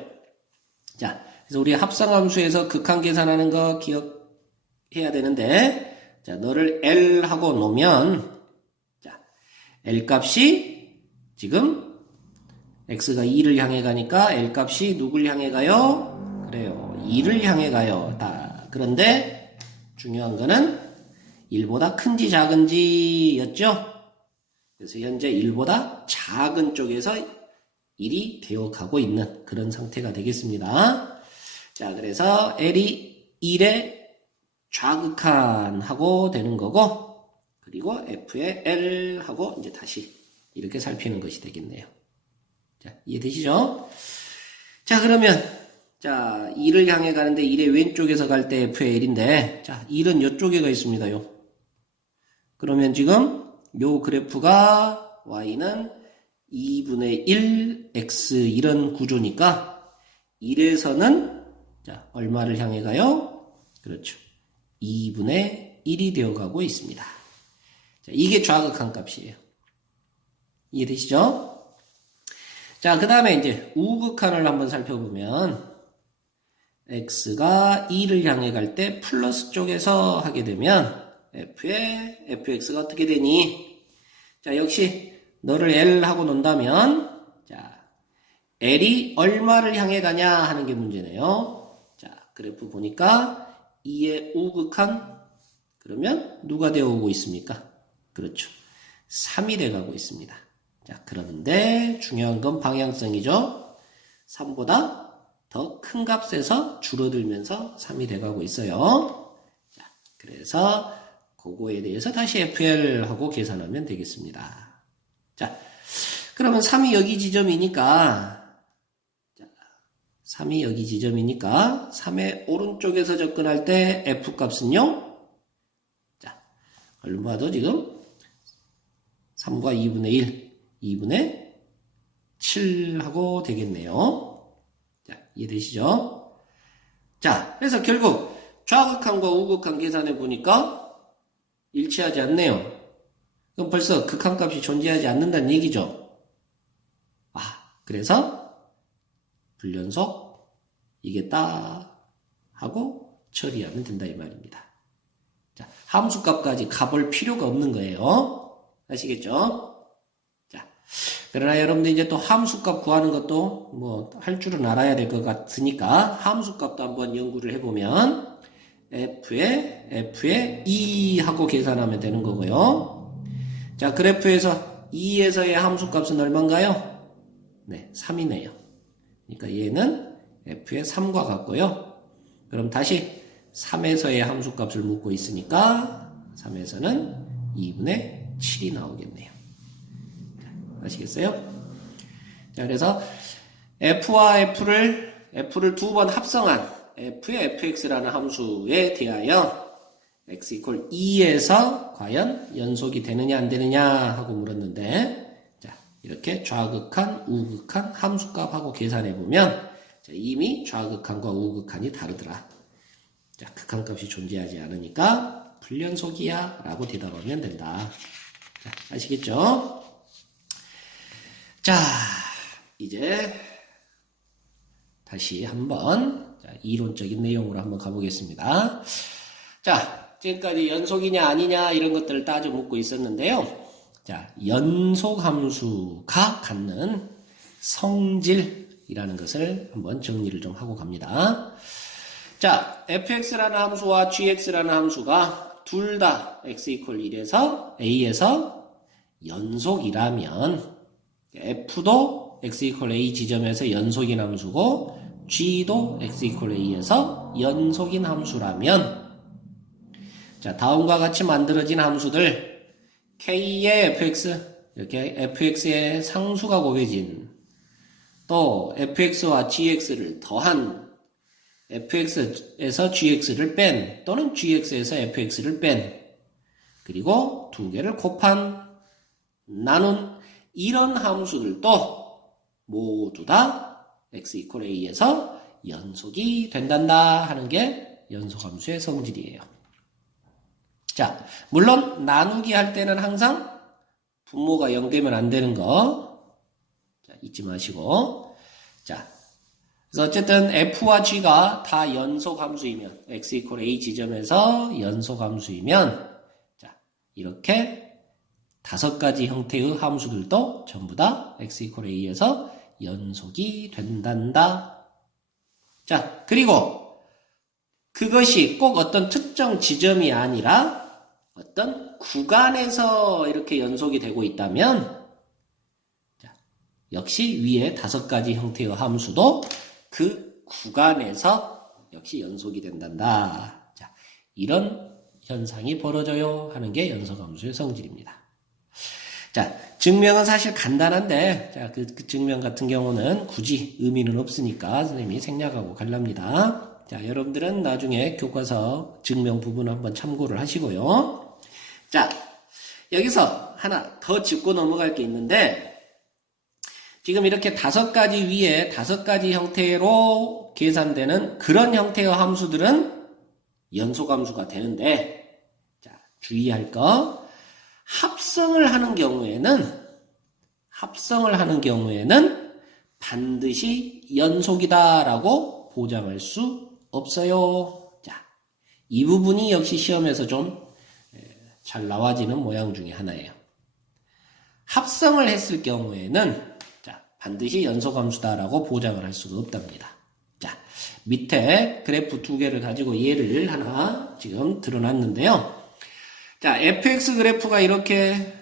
자, 그래서 우리 합성함수에서 극한 계산하는 거 기억해야 되는데, 자, 너를 L 하고 놓으면, 자, L 값이 지금 x가 2를 향해 가니까 L 값이 누굴 향해 가요? 그래요. 2를 향해 가요. 그런데 중요한 거는 1보다 큰지 작은지 였죠? 그래서 현재 1보다 작은 쪽에서 1이 되어 가고 있는 그런 상태가 되겠습니다. 자, 그래서 L이 1에 좌극한하고 되는 거고, 그리고 F의 L 하고 이제 다시 이렇게 살피는 것이 되겠네요. 자, 이해되시죠? 자, 그러면, 자, 2를 향해 가는데 1의 왼쪽에서 갈 때 F의 L인데, 자, 1은 이쪽에가 있습니다, 요. 그러면 지금, 요 그래프가 Y는 2분의 1, X 이런 구조니까, 1에서는, 자, 얼마를 향해 가요? 그렇죠. 2분의 1이 되어 가고 있습니다. 자, 이게 좌극한 값이에요. 이해되시죠? 자, 그 다음에 이제 우극한을 한번 살펴보면 x가 2를 향해 갈 때 플러스 쪽에서 하게 되면 f의 fx가 어떻게 되니? 자, 역시 너를 L 하고 논다면 자, L이 얼마를 향해 가냐 하는 게 문제네요. 자, 그래프 보니까 2의 우극한 그러면 누가 되어 오고 있습니까? 그렇죠. 3이 돼 가고 있습니다. 자, 그런데 중요한 건 방향성이죠. 3보다 더 큰 값에서 줄어들면서 3이 돼가고 있어요. 자, 그래서 그거에 대해서 다시 FL 하고 계산하면 되겠습니다. 자, 그러면 3이 여기 지점이니까, 자, 3이 여기 지점이니까 3의 오른쪽에서 접근할 때 F 값은요? 자, 얼마도 지금 3과 2분의 1. 2분의 7하고 되겠네요. 자, 이해되시죠? 자, 그래서 결국 좌극한과 우극한 계산해 보니까 일치하지 않네요. 그럼 벌써 극한값이 존재하지 않는다는 얘기죠. 아, 그래서 불연속 이겠다 하고 처리하면 된다 이 말입니다. 자, 함수값까지 가볼 필요가 없는 거예요. 아시겠죠? 그러나 여러분들 이제 또 함수값 구하는 것도 뭐 할 줄은 알아야 될 것 같으니까 함수값도 한번 연구를 해보면 f의 2 하고 계산하면 되는 거고요. 자, 그래프에서 2에서의 함수값은 얼마인가요? 네, 3이네요. 그러니까 얘는 f의 3과 같고요. 그럼 다시 3에서의 함수값을 묻고 있으니까 3에서는 2분의 7이 나오겠네요. 아시겠어요? 자, 그래서 f와 f를 두 번 합성한 f의 fx라는 함수에 대하여 x 이퀄 2에서 과연 연속이 되느냐 안 되느냐 하고 물었는데, 자, 이렇게 좌극한, 우극한 함수값하고 계산해 보면 이미 좌극한과 우극한이 다르더라. 자, 극한값이 존재하지 않으니까 불연속이야 라고 대답하면 된다. 자, 아시겠죠? 자, 이제 다시 한번 이론적인 내용으로 한번 가보겠습니다. 자, 지금까지 연속이냐 아니냐 이런 것들을 따져 묻고 있었는데요. 자, 연속함수가 갖는 성질이라는 것을 한번 정리를 좀 하고 갑니다. 자, fx라는 함수와 gx라는 함수가 둘 다 x 이퀄 1에서 a에서 연속이라면 f도 x 이퀄 a 지점에서 연속인 함수고 g도 x 이퀄 a에서 연속인 함수라면, 자, 다음과 같이 만들어진 함수들 k의 fx, 이렇게 fx의 상수가 곱해진, 또 fx와 gx를 더한, fx에서 gx를 뺀, 또는 gx에서 fx를 뺀, 그리고 두 개를 곱한, 나눈 이런 함수들도 모두 다 x 이퀄 a에서 연속이 된단다 하는 게 연속함수의 성질이에요. 자, 물론 나누기 할 때는 항상 분모가 0 되면 안 되는 거. 자, 잊지 마시고. 자, 그래서 어쨌든 f와 g가 다 연속 함수이면, x 이퀄 a 지점에서 연속 함수이면, 자, 이렇게 5가지 형태의 함수들도 전부 다 x 이퀄 a에서 연속이 된단다. 자, 그리고 그것이 꼭 어떤 특정 지점이 아니라 어떤 구간에서 이렇게 연속이 되고 있다면, 자, 역시 위에 5가지 형태의 함수도 그 구간에서 역시 연속이 된단다. 자, 이런 현상이 벌어져요 하는 게 연속함수의 성질입니다. 자, 증명은 사실 간단한데, 자, 그 증명 같은 경우는 굳이 의미는 없으니까 선생님이 생략하고 갈랍니다. 자, 여러분들은 나중에 교과서 증명 부분 한번 참고를 하시고요. 자, 여기서 하나 더 짚고 넘어갈 게 있는데, 지금 이렇게 5가지 위에 5가지 형태로 계산되는 그런 형태의 함수들은 연속함수가 되는데, 자, 주의할 거, 합성을 하는 경우에는 반드시 연속이다라고 보장할 수 없어요. 자, 이 부분이 역시 시험에서 좀 잘 나와지는 모양 중에 하나예요. 합성을 했을 경우에는 자, 반드시 연속함수다라고 보장을 할 수가 없답니다. 자, 밑에 그래프 2개를 가지고 예를 하나 지금 드러났는데요. 자, fx 그래프가 이렇게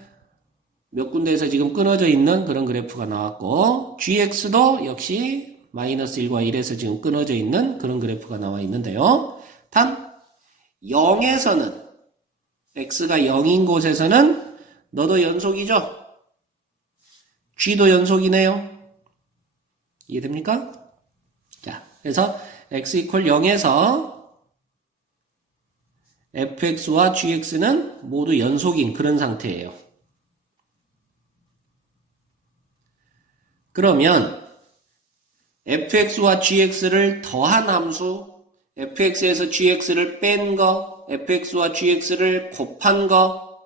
몇 군데에서 지금 끊어져 있는 그런 그래프가 나왔고, gx도 역시 -1과 1에서 지금 끊어져 있는 그런 그래프가 나와 있는데요. 단 0에서는, x가 0인 곳에서는 너도 연속이죠? g도 연속이네요. 이해됩니까? 자, 그래서 x 이퀄 0에서 fx와 gx는 모두 연속인 그런 상태예요. 그러면 fx와 gx를 더한 함수, fx에서 gx를 뺀 거, fx와 gx를 곱한 거,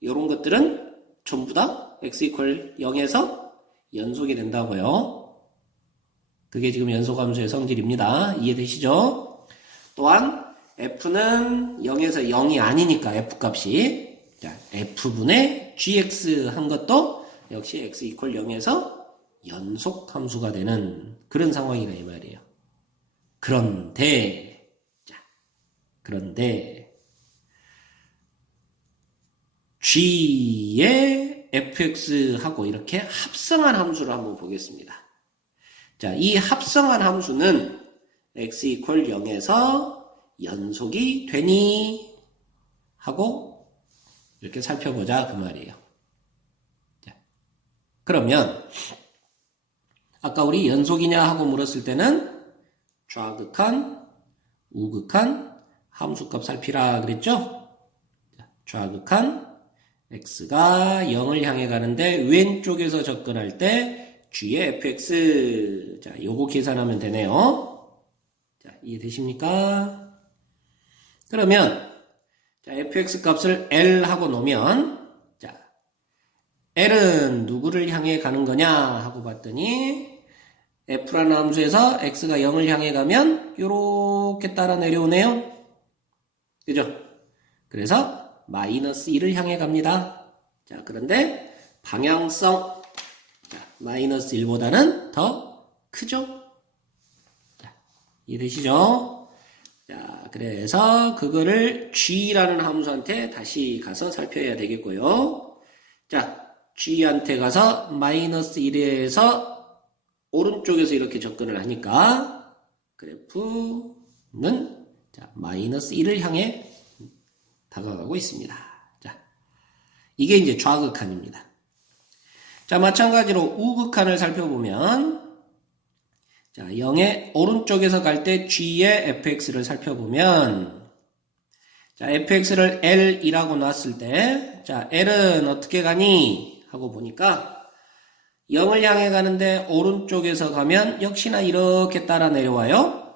이런 것들은 전부 다 x 이퀄 0에서 연속이 된다고요. 그게 지금 연속함수의 성질입니다. 이해되시죠? 또한 f는 0에서 0이 아니니까 f값이, 자, f분의 gx 한 것도 역시 x 이퀄 0에서 연속 함수가 되는 그런 상황이라 이 말이에요. 그런데 g의 fx하고 이렇게 합성한 함수를 한번 보겠습니다. 자, 이 합성한 함수는 x 이퀄 0에서 연속이 되니? 하고 이렇게 살펴보자 그 말이에요. 자, 그러면 아까 우리 연속이냐 하고 물었을 때는 좌극한, 우극한 함수값 살피라 그랬죠? 자, 좌극한 x가 0을 향해 가는데 왼쪽에서 접근할 때 g의 fx, 자, 요거 계산하면 되네요. 자, 이해되십니까? 그러면 자, fx 값을 L 하고 놓으면, 자, L은 누구를 향해 가는 거냐 하고 봤더니 f라는 함수에서 x가 0을 향해 가면 요렇게 따라 내려오네요. 그죠? 그래서 -1을 향해 갑니다. 자, 그런데 방향성, 자, -1보다는 더 크죠? 자, 이해되시죠? 자, 그래서 그거를 g라는 함수한테 다시 가서 살펴야 되겠고요. 자, g한테 가서 -1에서 오른쪽에서 이렇게 접근을 하니까 그래프는 자, -1을 향해 다가가고 있습니다. 자, 이게 이제 좌극한입니다. 자, 마찬가지로 우극한을 살펴보면, 자, 0의 오른쪽에서 갈 때 g의 fx를 살펴보면, 자, fx를 L이라고 놨을 때, 자, L은 어떻게 가니? 하고 보니까, 0을 향해 가는데 오른쪽에서 가면 역시나 이렇게 따라 내려와요.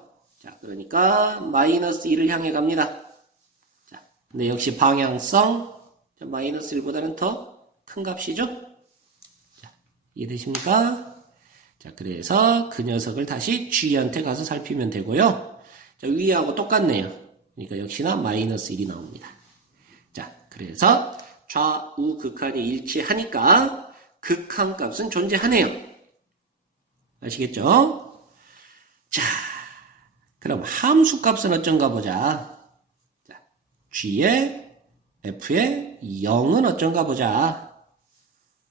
자, 그러니까 -1을 향해 갑니다. 자, 근데 역시 방향성, -1보다는 더 큰 값이죠? 자, 이해되십니까? 자, 그래서 그 녀석을 다시 G한테 가서 살피면 되고요. 자, 위하고 똑같네요. 그러니까 역시나 마이너스 1이 나옵니다. 자, 그래서 좌우 극한이 일치하니까 극한값은 존재하네요. 아시겠죠? 자, 그럼 함수값은 어쩐가 보자. 자, G의 F의 0은 어쩐가 보자.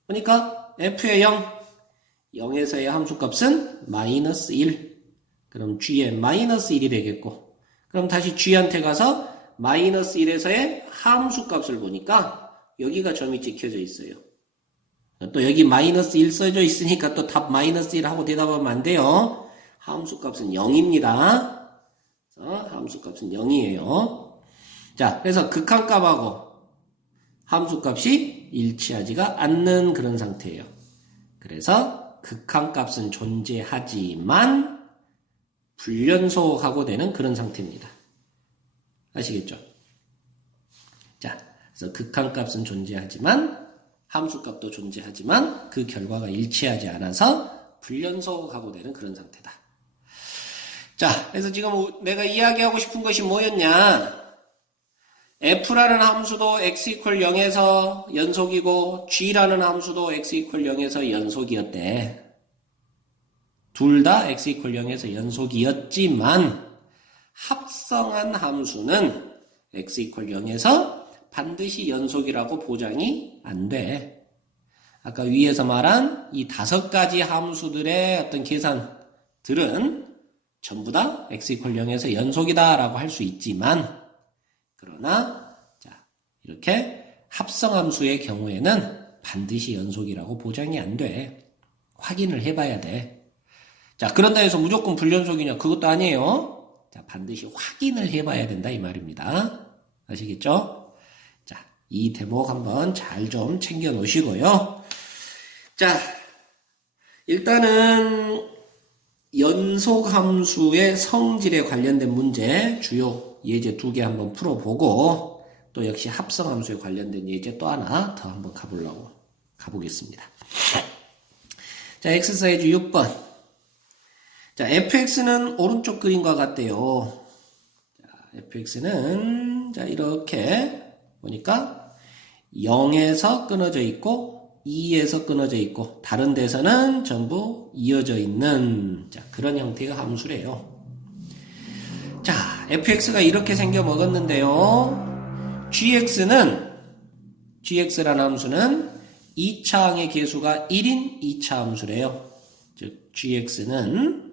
그러니까 F의 0, 0에서의 함수값은 마이너스 1. 그럼 G의 마이너스 1이 되겠고, 그럼 다시 G한테 가서 마이너스 1에서의 함수값을 보니까 여기가 점이 찍혀져 있어요. 또 여기 마이너스 1 써져 있으니까 또 답 마이너스 1 하고 대답하면 안 돼요. 함수값은 0입니다. 함수값은 0이에요. 자, 그래서 극한값하고 함수값이 일치하지가 않는 그런 상태예요. 그래서 극한값은 존재하지만 불연속하고 되는 그런 상태입니다. 아시겠죠? 자, 그래서 극한값은 존재하지만 함수값도 존재하지만 그 결과가 일치하지 않아서 불연속하고 되는 그런 상태다. 자, 그래서 지금 내가 이야기하고 싶은 것이 뭐였냐? F라는 함수도 x 이퀄 0에서 연속이고 G라는 함수도 x 이퀄 0에서 연속이었대. 둘 다 x 이퀄 0에서 연속이었지만 합성한 함수는 x 이퀄 0에서 반드시 연속이라고 보장이 안 돼. 아까 위에서 말한 이 5가지 함수들의 어떤 계산들은 전부 다 x 이퀄 0에서 연속이다 라고 할 수 있지만, 그러나 자, 이렇게 합성함수의 경우에는 반드시 연속이라고 보장이 안 돼. 확인을 해봐야 돼. 자, 그런다 해서 무조건 불연속이냐? 그것도 아니에요. 자, 반드시 확인을 해봐야 된다 이 말입니다. 아시겠죠? 자, 이 대목 한번 잘 좀 챙겨 놓으시고요. 자, 일단은 연속함수의 성질에 관련된 문제 주요 예제 2개 한번 풀어보고 또 역시 합성함수에 관련된 예제 또 하나 더 한번 가보겠습니다. 자, 엑서사이즈 6번. 자, fx는 오른쪽 그림과 같대요. 자, fx는 자, 이렇게 보니까 0에서 끊어져 있고 2에서 끊어져 있고 다른 데서는 전부 이어져 있는 자, 그런 형태의 함수래요. 자, fx가 이렇게 생겨 먹었는데요. gx라는 함수는 2차항의 계수가 1인 2차 함수래요. 즉, gx는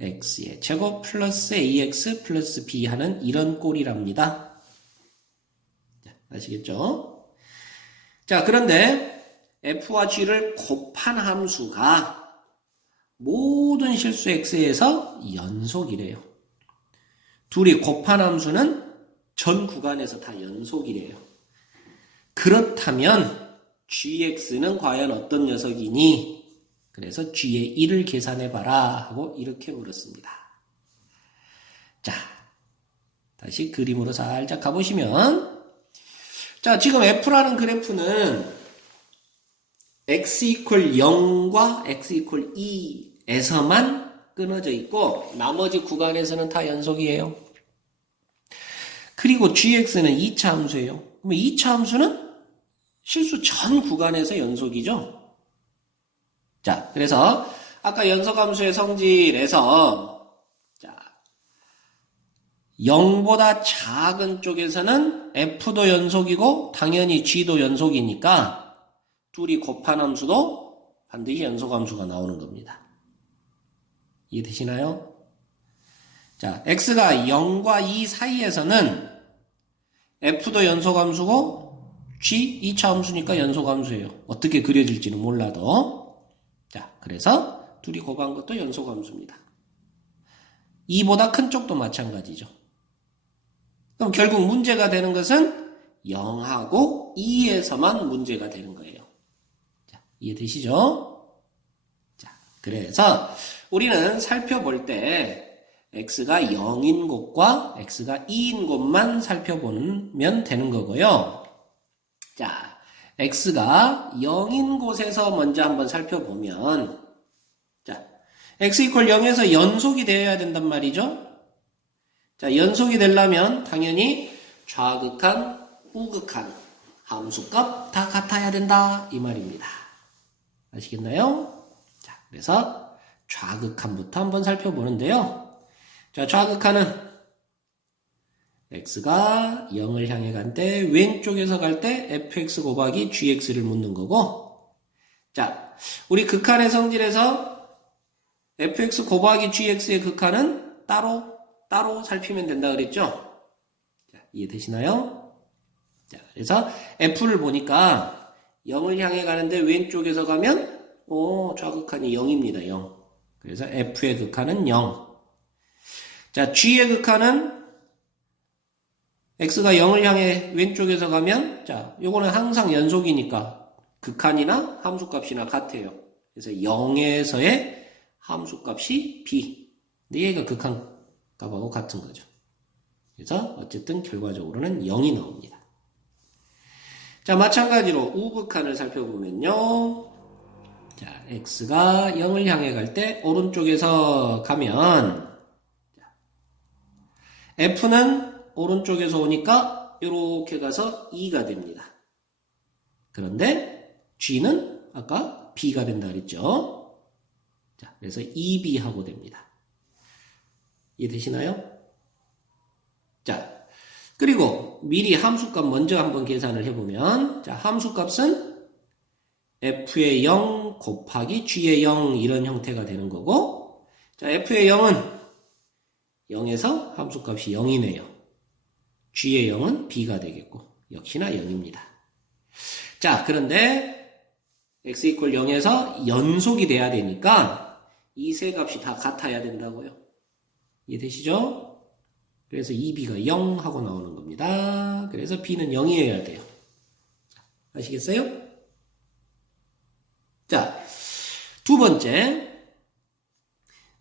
x의 제곱 플러스 ax 플러스 b 하는 이런 꼴이랍니다. 자, 아시겠죠? 자, 그런데 f와 g를 곱한 함수가 모든 실수 x에서 연속이래요. 둘이 곱한 함수는 전 구간에서 다 연속이래요. 그렇다면 gx는 과연 어떤 녀석이니? 그래서 g의 1을 계산해봐라 하고 이렇게 물었습니다. 자, 다시 그림으로 살짝 가보시면 자, 지금 f라는 그래프는 x 이퀄 0과 x 이퀄 2에서만 끊어져 있고 나머지 구간에서는 다 연속이에요. 그리고 gx는 2차 함수예요. 그럼 2차 함수는 실수 전 구간에서 연속이죠. 자, 그래서 아까 연속함수의 성질에서 자, 0보다 작은 쪽에서는 f도 연속이고 당연히 g도 연속이니까 둘이 곱한 함수도 반드시 연속함수가 나오는 겁니다. 이해되시나요? 자, x가 0과 2 사이에서는 f도 연속함수고 g 2차 함수니까 연속함수예요. 어떻게 그려질지는 몰라도. 자, 그래서 둘이 곱한 것도 연속함수입니다. 2보다 큰 쪽도 마찬가지죠. 그럼 결국 문제가 되는 것은 0하고 2에서만 문제가 되는 거예요. 자, 이해되시죠? 자, 그래서 우리는 살펴볼 때 x가 0인 곳과 x가 2인 곳만 살펴보면 되는 거고요. 자, x가 0인 곳에서 먼저 한번 살펴보면 자, x 이퀄 0에서 연속이 되어야 된단 말이죠. 자, 연속이 되려면 당연히 좌극한, 우극한 함수값 다 같아야 된다 이 말입니다. 아시겠나요? 자, 그래서 좌극한부터 한번 살펴보는데요. 자, 좌극한은 x가 0을 향해 갈 때 왼쪽에서 갈 때 fx 곱하기 gx를 묻는 거고, 자, 우리 극한의 성질에서 fx 곱하기 gx의 극한은 따로 살피면 된다 그랬죠? 자, 이해되시나요? 자, 그래서 f를 보니까 0을 향해 가는데 왼쪽에서 가면 좌극한이 0입니다. 0. 그래서 f의 극한은 0. 자, g의 극한은 x가 0을 향해 왼쪽에서 가면, 자, 요거는 항상 연속이니까 극한이나 함수값이나 같아요. 그래서 0에서의 함수값이 b. 근데 얘가 극한값하고 같은 거죠. 그래서 어쨌든 결과적으로는 0이 나옵니다. 자, 마찬가지로 우극한을 살펴보면요. 자, x가 0을 향해 갈 때 오른쪽에서 가면, f는 오른쪽에서 오니까 이렇게 가서 2가 됩니다. 그런데 g는 아까 b가 된다 그랬죠. 자, 그래서 2b 하고 됩니다. 이해되시나요? 자, 그리고 미리 함수값 먼저 한번 계산을 해보면, 자, 함수값은 f의 0 곱하기 g의 0 이런 형태가 되는 거고, 자, f의 0은 0에서 함수값이 0이네요. g의 0은 b가 되겠고, 역시나 0입니다. 자, 그런데 x 이퀄 0에서 연속이 돼야 되니까 이 세 값이 다 같아야 된다고요. 이해되시죠? 그래서 2b가 0 하고 나오는 겁니다. 그래서 b는 0이어야 돼요. 아시겠어요? 자, 두 번째,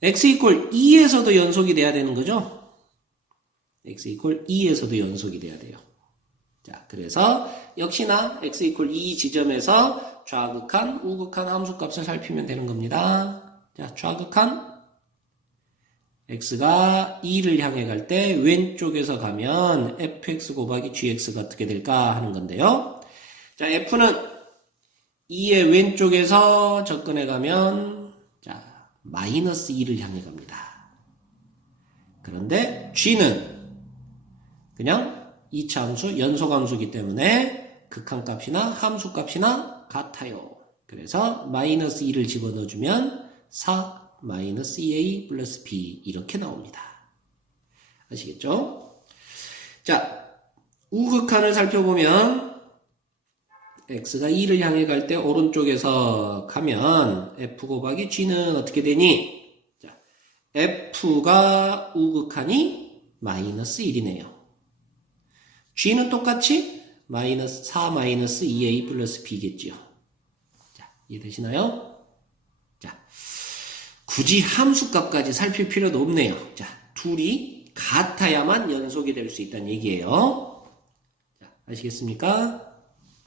x 이퀄 2에서도 연속이 돼야 되는 거죠. x 이퀄 2에서도 연속이 돼야 돼요. 자, 그래서 역시나 x 이퀄 2 지점에서 좌극한, 우극한 함수값을 살피면 되는 겁니다. 자, 좌극한 x가 2를 향해 갈 때 왼쪽에서 가면 fx 곱하기 gx가 어떻게 될까 하는 건데요. 자, f는 2의 왼쪽에서 접근해 가면, 자, 마이너스 2를 향해 갑니다. 그런데 g는 그냥 2차 함수, 연속함수이기 때문에 극한값이나 함수값이나 같아요. 그래서 마이너스 2를 집어넣어주면 4 마이너스 2a 플러스 b 이렇게 나옵니다. 아시겠죠? 자, 우극한을 살펴보면 x가 2를 향해 갈 때 오른쪽에서 가면 f 곱하기 g는 어떻게 되니? 자, f가 우극한이 마이너스 1이네요. g는 똑같이 마이너스 4 마이너스 2a 플러스 b겠지요. 자, 이해되시나요? 자, 굳이 함수값까지 살필 필요도 없네요. 자, 둘이 같아야만 연속이 될 수 있다는 얘기예요. 자, 아시겠습니까?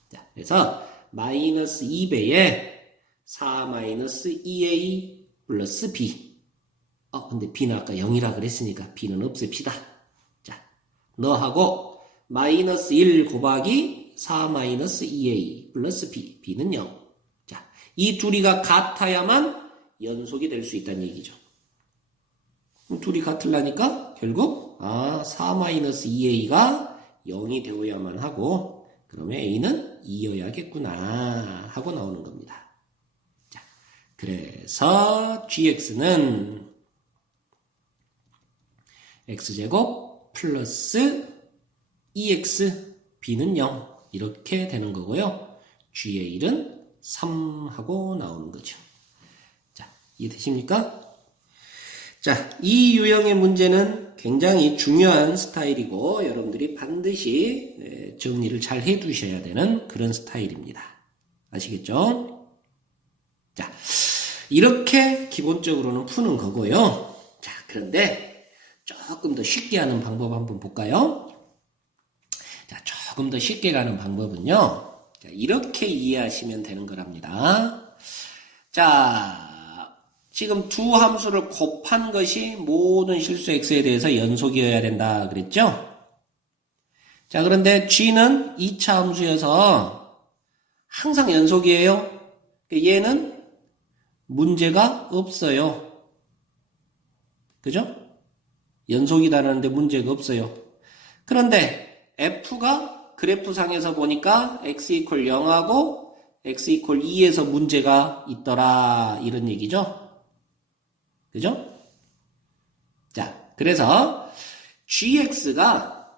자, 그래서 마이너스 2배에 4 마이너스 2a 플러스 b. 근데 b는 아까 0이라 그랬으니까 b는 없앱시다. 자, 너하고 마이너스 1 곱하기 4 마이너스 2a 플러스 b. b는 0. 자, 이 둘이가 같아야만 연속이 될 수 있다는 얘기죠. 그럼 둘이 같으려니까 결국 4 마이너스 2a가 0이 되어야만 하고, 그러면 a는 2여야겠구나 하고 나오는 겁니다. 자, 그래서 gx는 x제곱 플러스 2x b는 0 이렇게 되는 거고요. g의 1은 3 하고 나오는 거죠. 자, 이해되십니까? 자, 이 유형의 문제는 굉장히 중요한 스타일이고 여러분들이 반드시 정리를 잘 해두셔야 되는 그런 스타일입니다. 아시겠죠? 자, 이렇게 기본적으로는 푸는 거고요. 자, 그런데 조금 더 쉽게 하는 방법 한번 볼까요? 자, 조금 더 쉽게 가는 방법은요. 자, 이렇게 이해하시면 되는 거랍니다. 자, 지금 두 함수를 곱한 것이 모든 실수 x에 대해서 연속이어야 된다 그랬죠? 자, 그런데 g는 2차 함수여서 항상 연속이에요. 얘는 문제가 없어요. 그죠? 연속이다라는데 문제가 없어요. 그런데 f가 그래프상에서 보니까 x = 0하고 x = 2에서 문제가 있더라 이런 얘기죠. 그죠? 자, 그래서 gx가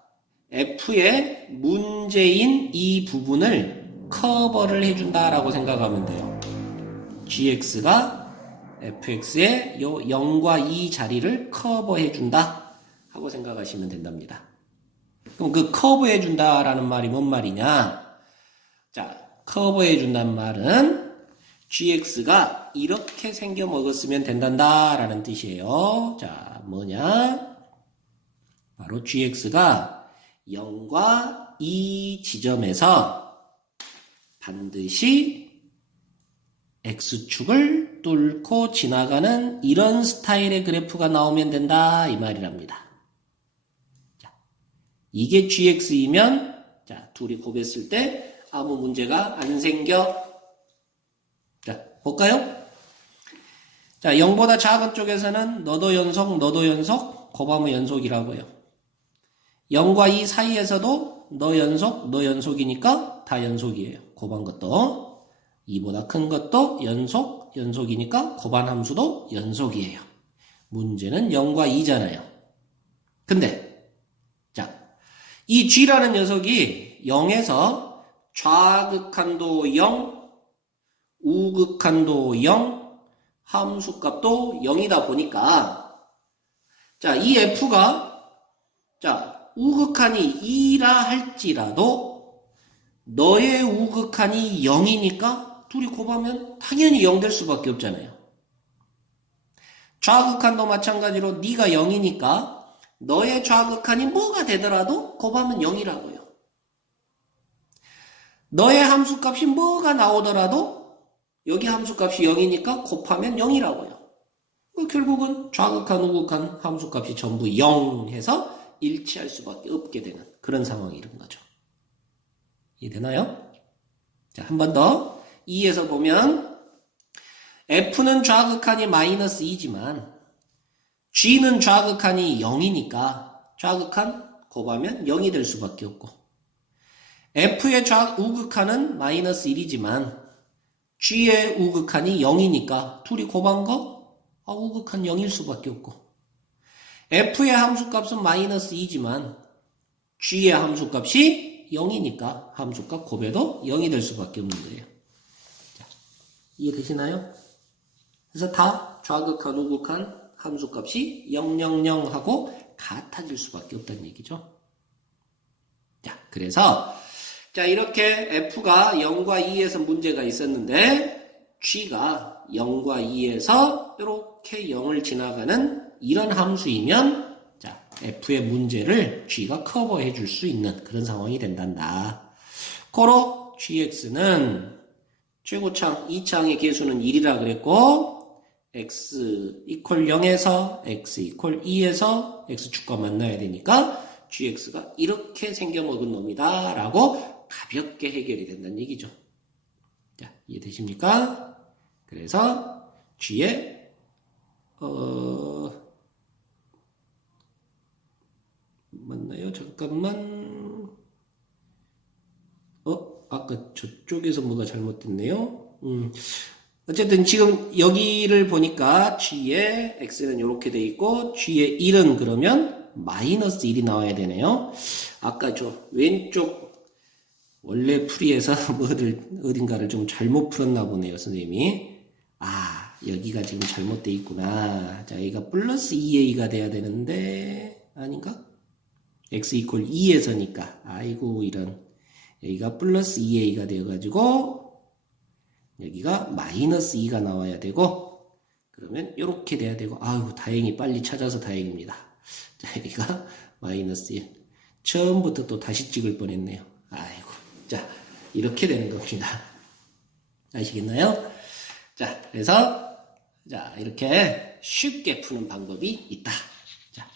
f의 문제인 이 부분을 커버를 해준다라고 생각하면 돼요. gx가 fx의 요 0과 2 자리를 커버해준다 하고 생각하시면 된답니다. 그럼 그 커버해준다라는 말이 뭔 말이냐? 자, 커버해준다는 말은 gx가 이렇게 생겨 먹었으면 된단다라는 뜻이에요. 자, 뭐냐? 바로 gx가 0과 2 지점에서 반드시 x축을 뚫고 지나가는 이런 스타일의 그래프가 나오면 된다 이 말이랍니다. 자, 이게 gx이면 자, 둘이 곱했을 때 아무 문제가 안 생겨. 자, 볼까요? 자, 0보다 작은 쪽에서는 너도 연속, 곱하면 연속이라고요. 0과 2 사이에서도 너 연속이니까 다 연속이에요. 곱한 것도. 2보다 큰 것도 연속이니까 곱한 함수도 연속이에요. 문제는 0과 2잖아요. 근데 자, 이 g라는 녀석이 0에서 좌극한도 0, 우극한도 0, 함수값도 0이다 보니까 자, 이 f가 자, 우극한이 2라 할지라도 너의 우극한이 0이니까 둘이 곱하면 당연히 0 될 수밖에 없잖아요. 좌극한도 마찬가지로 네가 0이니까 너의 좌극한이 뭐가 되더라도 곱하면 0이라고요. 너의 함수값이 뭐가 나오더라도 여기 함수값이 0이니까 곱하면 0이라고요. 결국은 좌극한, 우극한 함수값이 전부 0 해서 일치할 수밖에 없게 되는 그런 상황이 이런 거죠. 이해되나요? 자, 한 번 더. 2에서 보면 f는 좌극한이 마이너스 2지만 g는 좌극한이 0이니까 좌극한 곱하면 0이 될 수밖에 없고 f의 우극한은 마이너스 1이지만 g의 우극한이 0이니까 둘이 곱한 거 우극한 0일 수밖에 없고 f의 함수값은 마이너스 2지만 g의 함수값이 0이니까 함수값 곱해도 0이 될 수밖에 없는 거예요. 자, 이해되시나요? 그래서 다 좌극한, 우극한 함수값이 0, 0, 0 하고 같아질 수밖에 없다는 얘기죠. 자, 그래서 자, 이렇게 f가 0과 2에서 문제가 있었는데 g가 0과 2에서 이렇게 0을 지나가는 이런 함수이면 자, f의 문제를 g가 커버해 줄 수 있는 그런 상황이 된단다. 고로 gx는 최고창 2창의 계수는 1이라 그랬고 x = 0에서 x = 2에서 x축과 만나야 되니까 gx가 이렇게 생겨먹은 놈이다 라고 가볍게 해결이 된다는 얘기죠. 자, 이해되십니까? 그래서 g의 맞나요? 잠깐만. 아까 저쪽에서 뭐가 잘못됐네요. 어쨌든 지금 여기를 보니까 g의 x는 이렇게 돼 있고 g의 1은 그러면 마이너스 1이 나와야 되네요. 아까 저 왼쪽 원래 풀이에서 어딘가를 좀 잘못 풀었나 보네요, 선생님이. 여기가 지금 잘못돼 있구나. 자, 여기가 플러스 2a가 돼야 되는데 아닌가? x = 2에서니까 아이고 이런 여기가 플러스 2a가 되어가지고 여기가 마이너스 2가 나와야 되고 그러면 이렇게 돼야 되고 아유 다행히 빨리 찾아서 다행입니다. 자, 여기가 마이너스 1 처음부터 또 다시 찍을 뻔했네요. 아이고 자 이렇게 되는 겁니다. 아시겠나요? 자, 그래서 자, 이렇게 쉽게 푸는 방법이 있다. 자,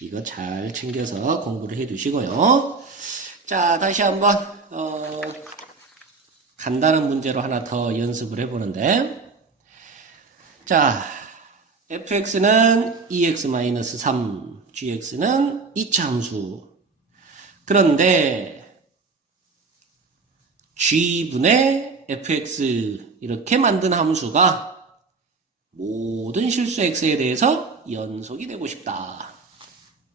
이거 잘 챙겨서 공부를 해 주시고요. 자, 다시 한번, 간단한 문제로 하나 더 연습을 해 보는데, 자, fx는 2x-3, gx는 2차 함수. 그런데 g분의 fx 이렇게 만든 함수가 모든 실수 x에 대해서 연속이 되고 싶다.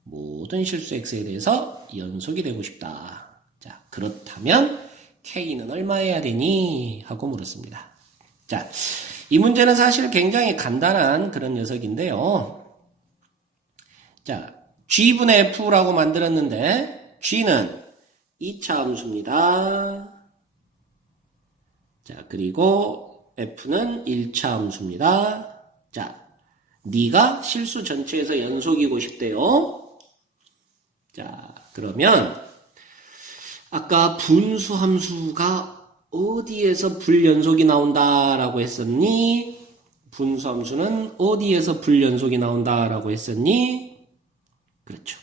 모든 실수 x에 대해서 연속이 되고 싶다. 자, 그렇다면 k는 얼마여야 되니? 하고 물었습니다. 자, 이 문제는 사실 굉장히 간단한 그런 녀석인데요. 자, g분의 f라고 만들었는데 g는 2차 함수입니다. 자, 그리고 f는 1차 함수입니다. 자, 네가 실수 전체에서 연속이고 싶대요. 자, 그러면 아까 분수 함수가 어디에서 불연속이 나온다라고 했었니? 분수 함수는 어디에서 불연속이 나온다라고 했었니? 그렇죠.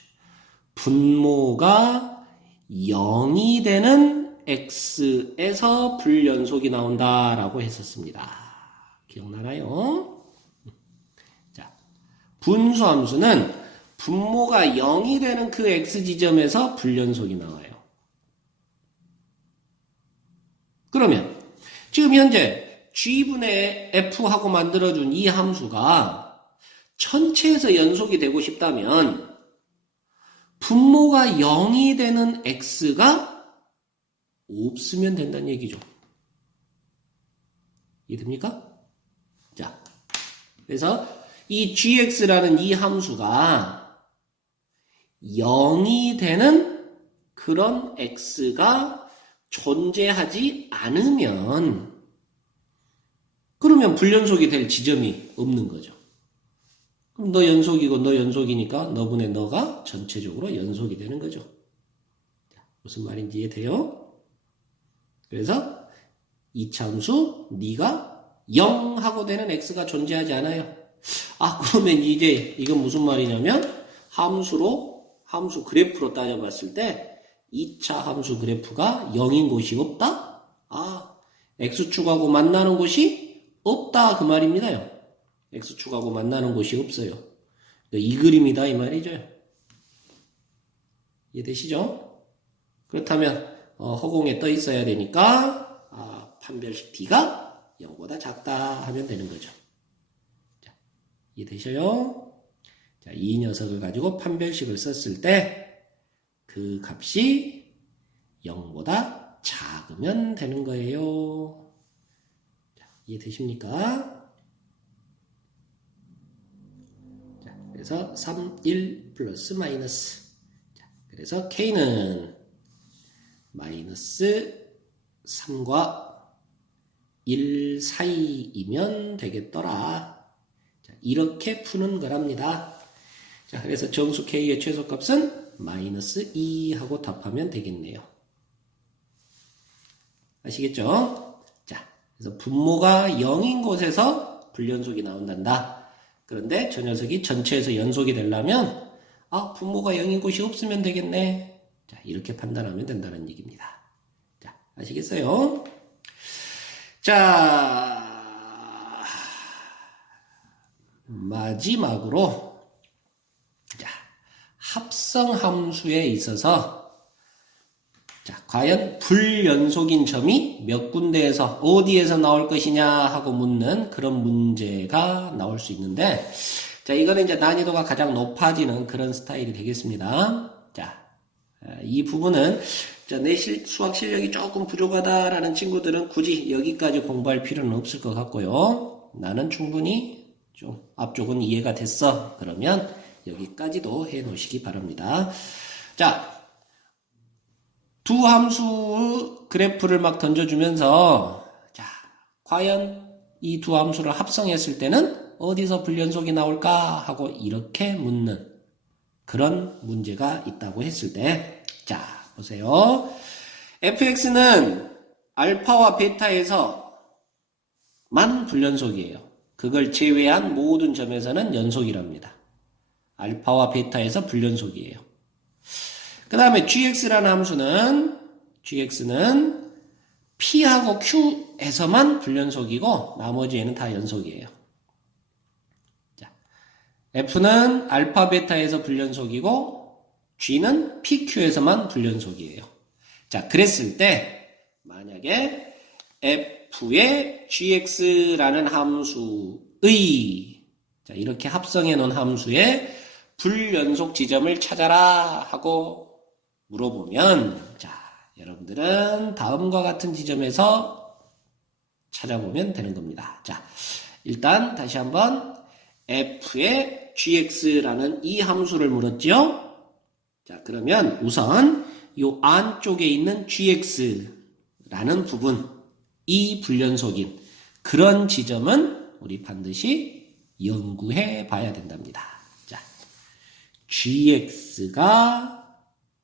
분모가 0이 되는 x에서 불연속이 나온다라고 했었습니다. 기억나나요? 자, 분수 함수는 분모가 0이 되는 그 x 지점에서 불연속이 나와요. 그러면 지금 현재 g분의 f하고 만들어준 이 함수가 전체에서 연속이 되고 싶다면 분모가 0이 되는 x가 없으면 된다는 얘기죠. 이해됩니까? 자, 그래서 이 gx라는 이 함수가 0이 되는 그런 x가 존재하지 않으면 그러면 불연속이 될 지점이 없는 거죠. 그럼 너 연속이고 너 연속이니까 너분의 너가 전체적으로 연속이 되는 거죠. 무슨 말인지 이해돼요? 그래서 이차 함수 네가 0하고 되는 x가 존재하지 않아요. 아, 그러면 이제 이건 무슨 말이냐면 함수 그래프로 따져봤을 때 2차 함수 그래프가 0인 곳이 없다? 아, x축하고 만나는 곳이 없다 그 말입니다요. x축하고 만나는 곳이 없어요. 이 그림이다 이 말이죠. 이해되시죠? 그렇다면 허공에 떠 있어야 되니까 판별식 d가 0보다 작다 하면 되는 거죠. 자, 이해되셔요? 자, 이 녀석을 가지고 판별식을 썼을 때 그 값이 0보다 작으면 되는 거예요. 자, 이해되십니까? 자, 그래서 3, 1 플러스 마이너스. 자, 그래서 k는 마이너스 3과 1 사이이면 되겠더라. 자, 이렇게 푸는 거랍니다. 자, 그래서 정수 k의 최소값은 마이너스 2 하고 답하면 되겠네요. 아시겠죠? 자, 그래서 분모가 0인 곳에서 불연속이 나온단다. 그런데 저 녀석이 전체에서 연속이 되려면 분모가 0인 곳이 없으면 되겠네. 자, 이렇게 판단하면 된다는 얘기입니다. 자, 아시겠어요? 자, 마지막으로 합성함수에 있어서 과연 불연속인 점이 몇 군데에서 어디에서 나올 것이냐 하고 묻는 그런 문제가 나올 수 있는데 이거는 이제 난이도가 가장 높아지는 그런 스타일이 되겠습니다. 자, 이 부분은 내 수학 실력이 조금 부족하다라는 친구들은 굳이 여기까지 공부할 필요는 없을 것 같고요. 나는 충분히 좀 앞쪽은 이해가 됐어. 그러면 여기까지도 해 놓으시기 바랍니다. 자, 두 함수 그래프를 막 던져주면서 과연 이 두 함수를 합성했을 때는 어디서 불연속이 나올까 하고 이렇게 묻는 그런 문제가 있다고 했을 때 보세요. fx는 알파와 베타에서만 불연속이에요. 그걸 제외한 모든 점에서는 연속이랍니다. 알파와 베타에서 불연속이에요. 그 다음에 gx라는 함수는 gx는 p하고 q에서만 불연속이고 나머지에는 다 연속이에요. 자, f는 알파 베타에서 불연속이고 g는 pq에서만 불연속이에요. 자, 그랬을 때 만약에 f의 gx라는 함수의 자, 이렇게 합성해 놓은 함수의 불연속 지점을 찾아라 하고 물어보면 자, 여러분들은 다음과 같은 지점에서 찾아보면 되는 겁니다. 자, 일단 다시 한번 f의 gx라는 이 함수를 물었죠? 자, 그러면 우선 요 안쪽에 있는 gx라는 부분, 이 불연속인 그런 지점은 우리 반드시 연구해 봐야 된답니다. 자, gx가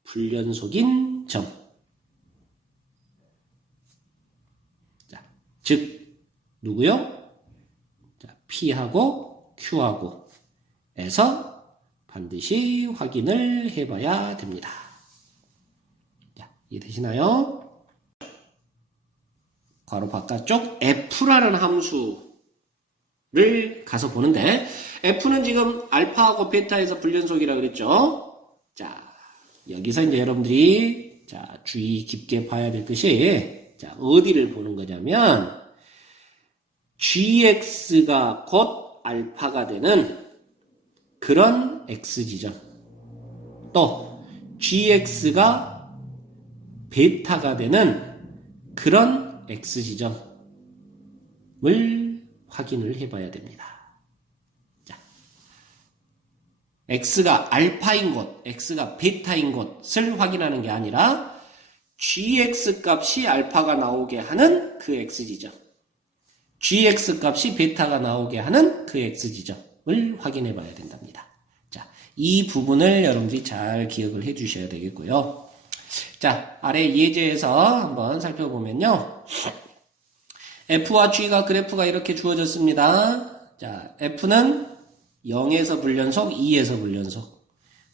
불연속인 점. 자, 즉, 누구요? 자, P하고 Q하고 에서 반드시 확인을 해봐야 됩니다. 자, 이해되시나요? 괄호 바깥쪽 F라는 함수를 가서 보는데, F는 지금 알파하고 베타에서 불연속이라고 그랬죠? 자, 여기서 이제 여러분들이 자, 주의 깊게 봐야 될 것이 자, 어디를 보는 거냐면 gx가 곧 알파가 되는 그런 x지점 또 gx가 베타가 되는 그런 x지점을 확인을 해봐야 됩니다. x가 알파인 곳, x가 베타인 곳을 확인하는 게 아니라 gx 값이 알파가 나오게 하는 그 x지점, gx 값이 베타가 나오게 하는 그 x지점을 확인해 봐야 된답니다. 자, 이 부분을 여러분들이 잘 기억을 해 주셔야 되겠고요. 자, 아래 예제에서 한번 살펴보면요. f와 g가 그래프가 이렇게 주어졌습니다. 자, f는 0에서 불연속, 2에서 불연속.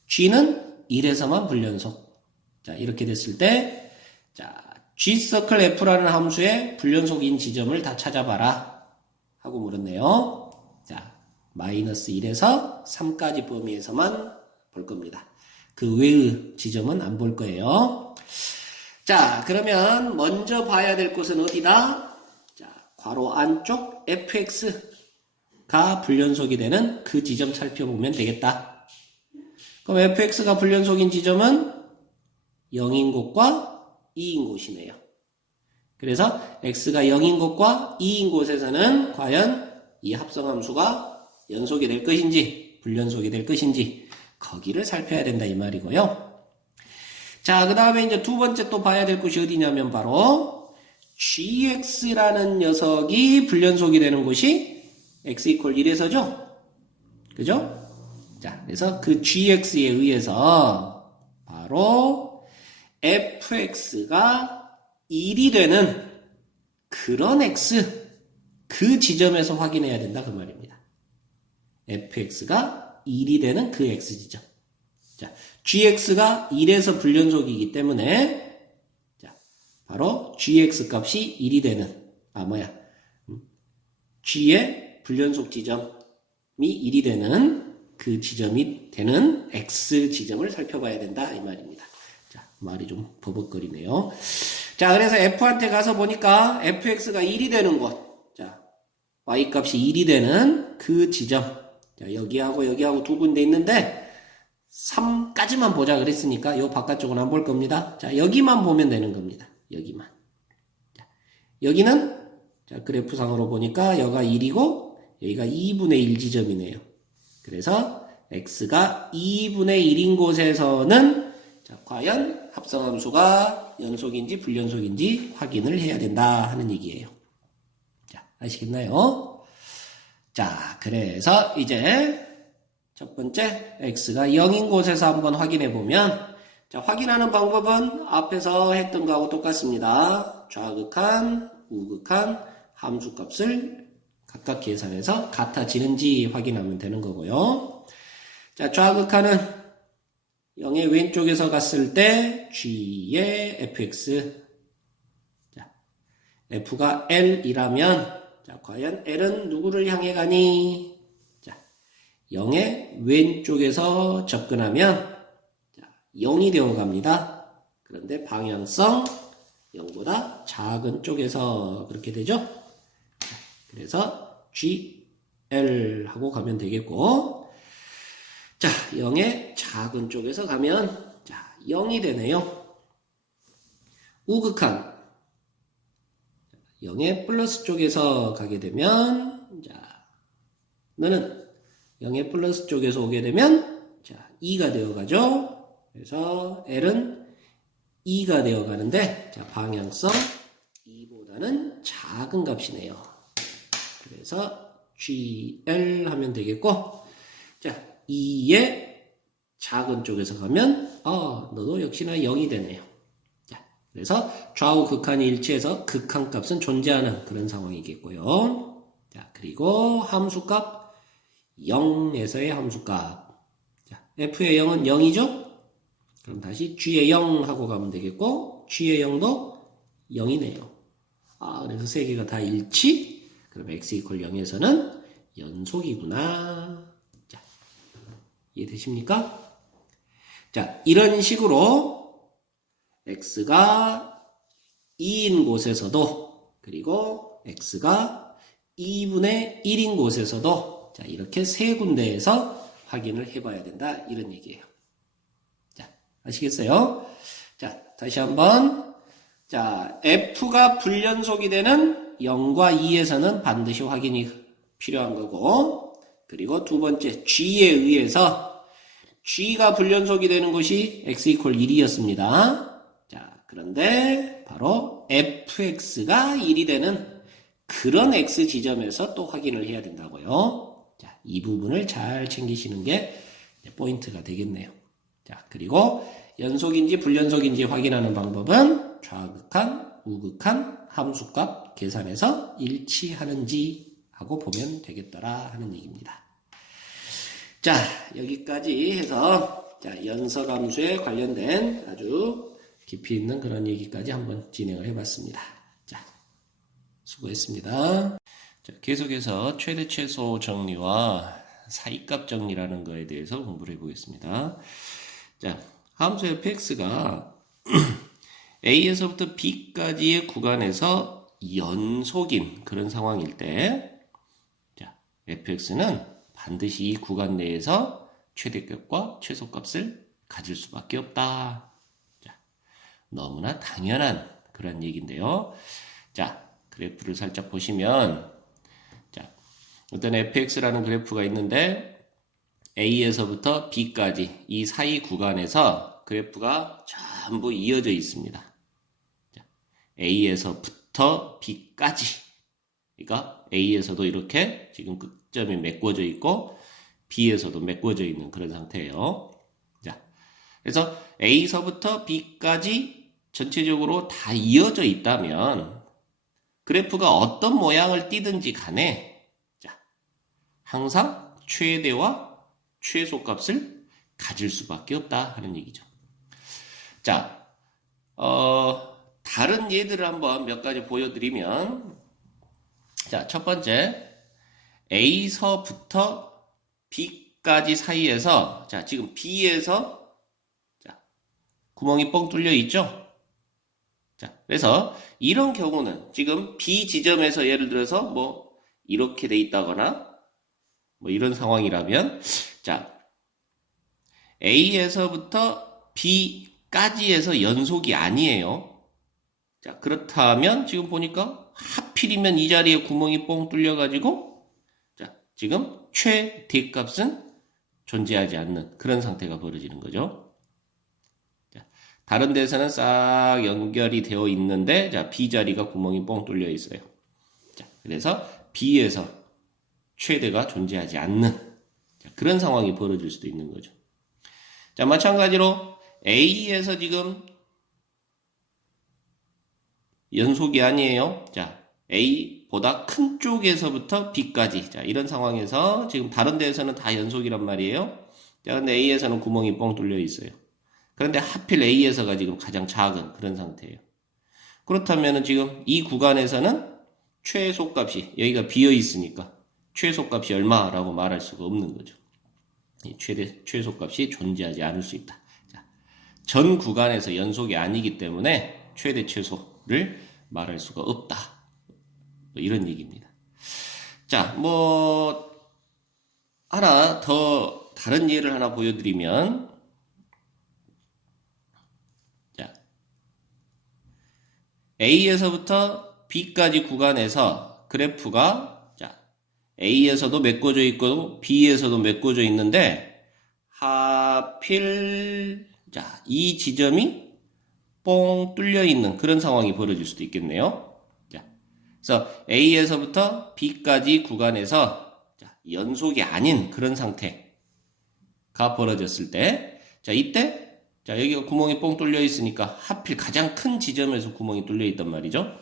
G는 1에서만 불연속. 자, 이렇게 됐을 때, 자, G서클 F라는 함수의 불연속인 지점을 다 찾아봐라. 하고 물었네요. 자, 마이너스 1에서 3까지 범위에서만 볼 겁니다. 그 외의 지점은 안 볼 거예요. 자, 그러면 먼저 봐야 될 곳은 어디다? 자, 괄호 안쪽 fx. 가 불연속이 되는 그 지점 살펴보면 되겠다. 그럼 fx가 불연속인 지점은 0인 곳과 2인 곳이네요. 그래서 x가 0인 곳과 2인 곳에서는 과연 이 합성함수가 연속이 될 것인지 불연속이 될 것인지 거기를 살펴야 된다 이 말이고요. 자, 그 다음에 이제 두 번째 또 봐야 될 곳이 어디냐면 바로 gx라는 녀석이 불연속이 되는 곳이 x = 1에서죠? 그죠? 자, 그래서 그 gx에 의해서 바로 fx가 1이 되는 그런 x, 그 지점에서 확인해야 된다 그 말입니다. fx가 1이 되는 그 x지점. 자, gx가 1에서 불연속이기 때문에 자, 바로 gx 값이 1이 되는 g의 불연속 지점이 1이 되는 그 지점이 되는 x 지점을 살펴봐야 된다 이 말입니다. 자, 말이 좀 버벅거리네요. 자, 그래서 f한테 가서 보니까 fx가 1이 되는 곳, 자, y 값이 1이 되는 그 지점, 자, 여기하고 두 군데 있는데 3까지만 보자 그랬으니까 요 바깥쪽은 안 볼 겁니다. 자, 여기만 보면 되는 겁니다. 여기만. 자, 여기는 자, 그래프상으로 보니까 여기가 1이고 여기가 2분의 1 지점이네요. 그래서 x가 2분의 1인 곳에서는 자, 과연 합성함수가 연속인지 불연속인지 확인을 해야 된다 하는 얘기예요. 자, 아시겠나요? 자, 그래서 이제 첫 번째 x가 0인 곳에서 한번 확인해 보면 자, 확인하는 방법은 앞에서 했던 거하고 똑같습니다. 좌극한, 우극한 함수값을 각각 계산해서 같아지는지 확인하면 되는 거고요. 자, 좌극하는 0의 왼쪽에서 갔을 때 G의 fx. 자, f가 L이라면 자, 과연 L은 누구를 향해 가니? 자, 0의 왼쪽에서 접근하면 자, 0이 되어 갑니다. 그런데 방향성 0보다 작은 쪽에서 그렇게 되죠? 자, 그래서 GL 하고 가면 되겠고, 자, 0의 작은 쪽에서 가면 자, 0이 되네요. 우극한 0의 플러스 쪽에서 가게 되면 자, 너는 0의 플러스 쪽에서 오게 되면 자, 2가 되어 가죠. 그래서 L은 2가 되어 가는데 자, 방향성 2보다는 작은 값이네요. 그래서 GL 하면 되겠고, 자, 2의 작은 쪽에서 가면 너도 역시나 0이 되네요. 자, 그래서 좌우 극한이 일치해서 극한값은 존재하는 그런 상황이겠고요. 자, 그리고 함수값 0에서의 함수값. 자, F의 0은 0이죠? 그럼 다시 G의 0 하고 가면 되겠고, G의 0도 0이네요. 그래서 세 개가 다 일치? 그럼 x = 0에서는 연속이구나. 자, 이해되십니까? 자, 이런 식으로 x가 2인 곳에서도 그리고 x가 2분의 1인 곳에서도 자, 이렇게 세 군데에서 확인을 해봐야 된다. 이런 얘기예요. 자, 아시겠어요? 자, 다시 한번. 자, f가 불연속이 되는 0과 2에서는 반드시 확인이 필요한 거고, 그리고 두 번째 G에 의해서 G가 불연속이 되는 것이 x = 1이었습니다. 자, 그런데 바로 fx가 1이 되는 그런 x 지점에서 또 확인을 해야 된다고요. 자, 이 부분을 잘 챙기시는 게 포인트가 되겠네요. 자, 그리고 연속인지 불연속인지 확인하는 방법은 좌극한, 우극한 함수값 계산해서 일치하는지 하고 보면 되겠더라 하는 얘기입니다. 자, 여기까지 해서 자, 연석함수에 관련된 아주 깊이 있는 그런 얘기까지 한번 진행을 해봤습니다. 자, 수고했습니다. 자, 계속해서 최대 최소 정리와 사이값 정리라는 거에 대해서 공부를 해보겠습니다. 자, 함수 fx가 A에서부터 B까지의 구간에서 연속인 그런 상황일 때, 자, fx는 반드시 이 구간 내에서 최대값과 최소값을 가질 수밖에 없다. 자, 너무나 당연한 그런 얘기인데요. 자, 그래프를 살짝 보시면, 자, 어떤 fx라는 그래프가 있는데, A에서부터 B까지 이 사이 구간에서 그래프가 전부 이어져 있습니다. A에서부터 B까지. 그러니까 A에서도 이렇게 지금 끝점이 메꿔져 있고 B에서도 메꿔져 있는 그런 상태예요. 자, 그래서 A서부터 B까지 전체적으로 다 이어져 있다면 그래프가 어떤 모양을 띠든지 간에 자, 항상 최대와 최소값을 가질 수밖에 없다 하는 얘기죠. 자, 다른 예들을 한번 몇 가지 보여드리면, 자, 첫 번째, A서부터 B까지 사이에서, 자, 지금 B에서, 자, 구멍이 뻥 뚫려 있죠? 자, 그래서 이런 경우는 지금 B 지점에서 예를 들어서 뭐, 이렇게 돼 있다거나, 뭐 이런 상황이라면, 자, A에서부터 B까지에서 연속이 아니에요. 자, 그렇다면 지금 보니까 하필이면 이 자리에 구멍이 뻥 뚫려가지고 자, 지금 최대값은 존재하지 않는 그런 상태가 벌어지는 거죠. 자, 다른 데서는 싹 연결이 되어 있는데 자, B 자리가 구멍이 뻥 뚫려 있어요. 자, 그래서 B에서 최대가 존재하지 않는 자, 그런 상황이 벌어질 수도 있는 거죠. 자, 마찬가지로 A에서 지금 연속이 아니에요. 자, A A보다 큰 쪽에서부터 B까지. 자, 이런 상황에서 지금 다른 데에서는 다 연속이란 말이에요. 자, 근데 A에서는 구멍이 뻥 뚫려 있어요. 그런데 하필 A에서가 지금 가장 작은 그런 상태예요. 그렇다면 지금 이 구간에서는 최소값이 여기가 비어 있으니까 최소값이 얼마라고 말할 수가 없는 거죠. 이 최소값이 존재하지 않을 수 있다. 자, 전 구간에서 연속이 아니기 때문에 최대 최소를 말할 수가 없다. 뭐 이런 얘기입니다. 자, 하나 더 다른 예를 하나 보여드리면, 자, A에서부터 B까지 구간에서 그래프가, 자, A에서도 메꿔져 있고 B에서도 메꿔져 있는데, 하필, 자, 이 지점이 뻥 뚫려 있는 그런 상황이 벌어질 수도 있겠네요. 자, 그래서 A에서부터 B까지 구간에서 자, 연속이 아닌 그런 상태가 벌어졌을 때, 자, 이때, 자, 여기가 구멍이 뻥 뚫려 있으니까 하필 가장 큰 지점에서 구멍이 뚫려 있단 말이죠.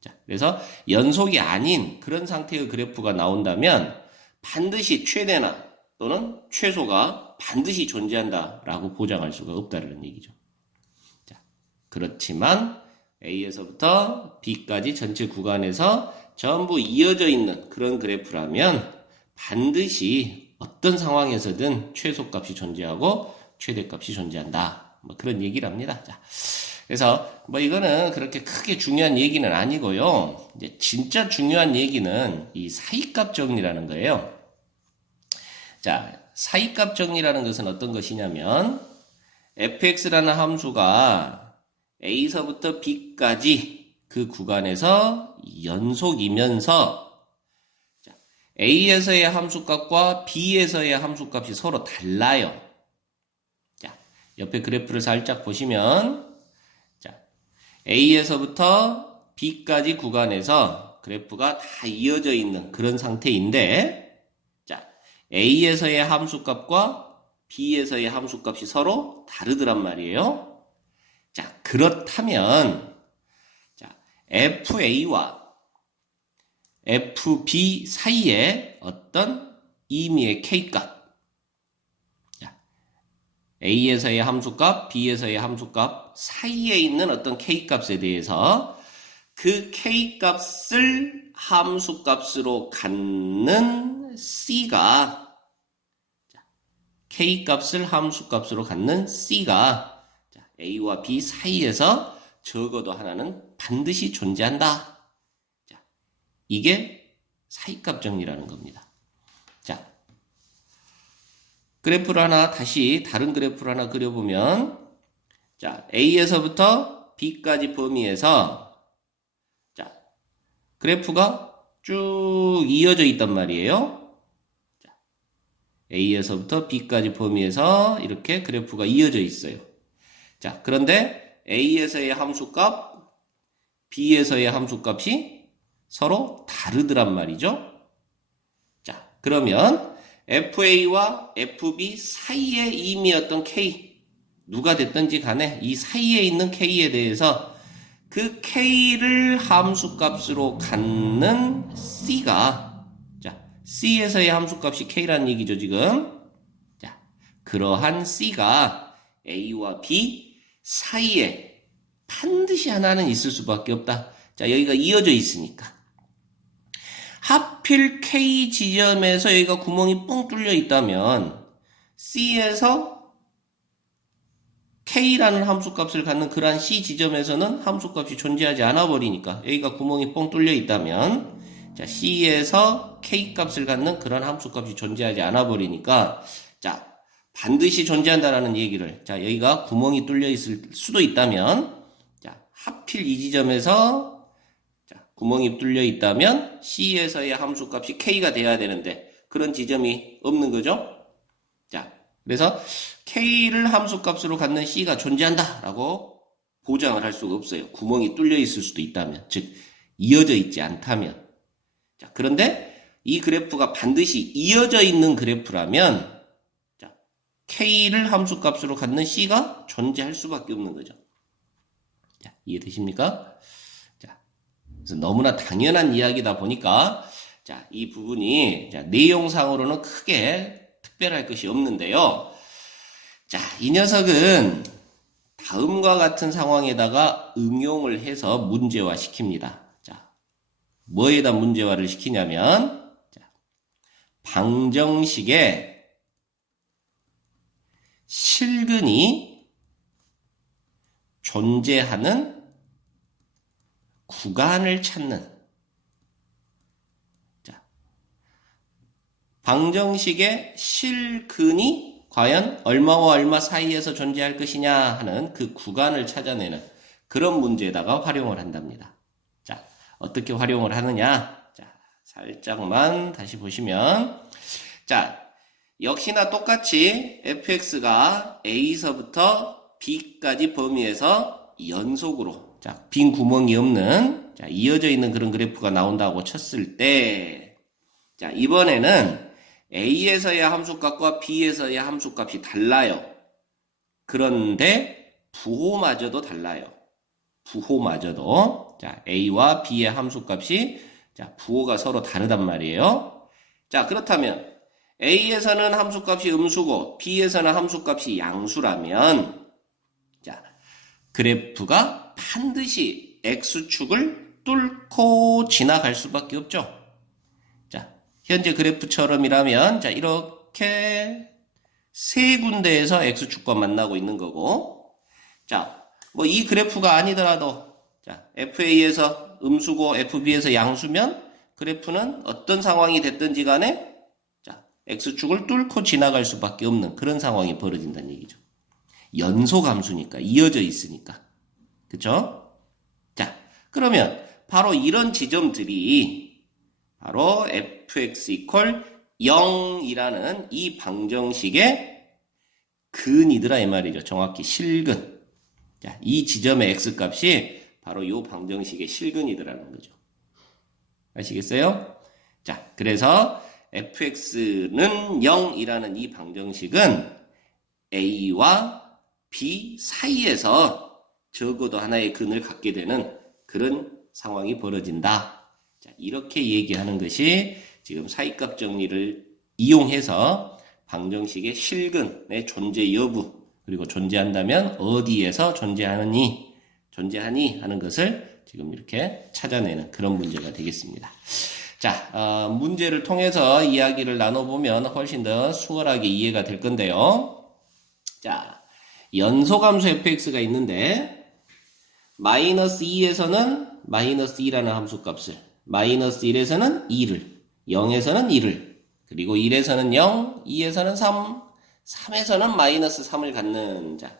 자, 그래서 연속이 아닌 그런 상태의 그래프가 나온다면 반드시 최대나 또는 최소가 반드시 존재한다라고 보장할 수가 없다는 얘기죠. 그렇지만 A에서부터 B까지 전체 구간에서 전부 이어져 있는 그런 그래프라면 반드시 어떤 상황에서든 최소값이 존재하고 최대값이 존재한다. 뭐 그런 얘기를 합니다. 자, 그래서 이거는 그렇게 크게 중요한 얘기는 아니고요. 이제 진짜 중요한 얘기는 이 사이값 정리라는 거예요. 자, 사이값 정리라는 것은 어떤 것이냐면 fx라는 함수가 A서부터 B까지 그 구간에서 연속이면서 자, A에서의 함수값과 B에서의 함수값이 서로 달라요. 자, 옆에 그래프를 살짝 보시면 자, A에서부터 B까지 구간에서 그래프가 다 이어져 있는 그런 상태인데 자, A에서의 함수값과 B에서의 함수값이 서로 다르더란 말이에요. 자, 그렇다면, 자, FA와 FB 사이에 어떤 임의의 K값, 자, A에서의 함수값, B에서의 함수값 사이에 있는 어떤 K값에 대해서 그 K값을 함수값으로 갖는 C가, 자, K값을 함수값으로 갖는 C가 A와 B 사이에서 적어도 하나는 반드시 존재한다. 자, 이게 사이값 정리라는 겁니다. 자, 그래프를 하나 다시 다른 그래프를 하나 그려보면 자, A에서부터 B까지 범위에서 자, 그래프가 쭉 이어져 있단 말이에요. 자, A에서부터 B까지 범위에서 이렇게 그래프가 이어져 있어요. 자, 그런데 A에서의 함수값, B에서의 함수값이 서로 다르더란 말이죠. 자, 그러면 FA와 FB 사이에 이미 어떤 K, 누가 됐든지 간에 이 사이에 있는 K에 대해서 그 K를 함수값으로 갖는 C가, 자, C에서의 함수값이 K라는 얘기죠, 지금. 자, 그러한 C가 A와 B 사이에 반드시 하나는 있을 수밖에 없다. 자, 여기가 이어져 있으니까. 하필 K 지점에서 여기가 구멍이 뻥 뚫려 있다면 C에서 K라는 함수값을 갖는 그러한 C 지점에서는 함수값이 존재하지 않아 버리니까 여기가 구멍이 뻥 뚫려 있다면 자, C에서 K값을 갖는 그런 함수값이 존재하지 않아 버리니까 자, 반드시 존재한다라는 얘기를 자, 여기가 구멍이 뚫려 있을 수도 있다면 자, 하필 이 지점에서 자, 구멍이 뚫려 있다면 C에서의 함수값이 K가 돼야 되는데 그런 지점이 없는 거죠. 자, 그래서 K를 함수값으로 갖는 C가 존재한다라고 보장을 할 수가 없어요. 구멍이 뚫려 있을 수도 있다면, 즉 이어져 있지 않다면. 자, 그런데 이 그래프가 반드시 이어져 있는 그래프라면 자, K를 함수값으로 갖는 C가 존재할 수밖에 없는 거죠. 자, 이해되십니까? 자, 그래서 너무나 당연한 이야기다 보니까 자, 이 부분이 자, 내용상으로는 크게 특별할 것이 없는데요. 자, 이 녀석은 다음과 같은 상황에다가 응용을 해서 문제화 시킵니다. 자, 뭐에다 문제화를 시키냐면 자, 방정식에 실근이 존재하는 구간을 찾는 자, 방정식의 실근이 과연 얼마와 얼마 사이에서 존재할 것이냐 하는 그 구간을 찾아내는 그런 문제에다가 활용을 한답니다. 자, 어떻게 활용을 하느냐? 자, 살짝만 다시 보시면 자, 역시나 똑같이 fx가 a서부터 b까지 범위에서 연속으로 자, 빈 구멍이 없는 자, 이어져 있는 그런 그래프가 나온다고 쳤을 때 자, 이번에는 a에서의 함수값과 b에서의 함수값이 달라요. 그런데 부호마저도 달라요. 부호마저도 자, a와 b의 함수값이 자, 부호가 서로 다르단 말이에요. 자, 그렇다면 a에서는 함수값이 음수고 b에서는 함수값이 양수라면 자, 그래프가 반드시 x축을 뚫고 지나갈 수밖에 없죠. 자, 현재 그래프처럼이라면 자, 이렇게 세 군데에서 x축과 만나고 있는 거고 자, 뭐 이 그래프가 아니더라도 자, fa에서 음수고 fb에서 양수면 그래프는 어떤 상황이 됐든지 간에 x축을 뚫고 지나갈 수밖에 없는 그런 상황이 벌어진다는 얘기죠. 연소함수니까 이어져 있으니까. 그쵸? 자, 그러면 바로 이런 지점들이 바로 fx equal 0이라는 이 방정식의 근이더라 이 말이죠. 정확히 실근. 자, 이 지점의 x값이 바로 이 방정식의 실근이더라는 거죠. 아시겠어요? 자, 그래서 fx는 0이라는 이 방정식은 a와 b 사이에서 적어도 하나의 근을 갖게 되는 그런 상황이 벌어진다. 자, 이렇게 얘기하는 것이 지금 사이값 정리를 이용해서 방정식의 실근의 존재 여부 그리고 존재한다면 어디에서 존재하니 하는 것을 지금 이렇게 찾아내는 그런 문제가 되겠습니다. 자, 문제를 통해서 이야기를 나눠보면 훨씬 더 수월하게 이해가 될 건데요. 자, 연소함수 fx가 있는데 마이너스 2에서는 마이너스 2라는 함수값을 마이너스 1에서는 2를 0에서는 1을 그리고 1에서는 0, 2에서는 3, 3에서는 마이너스 3을 갖는 자,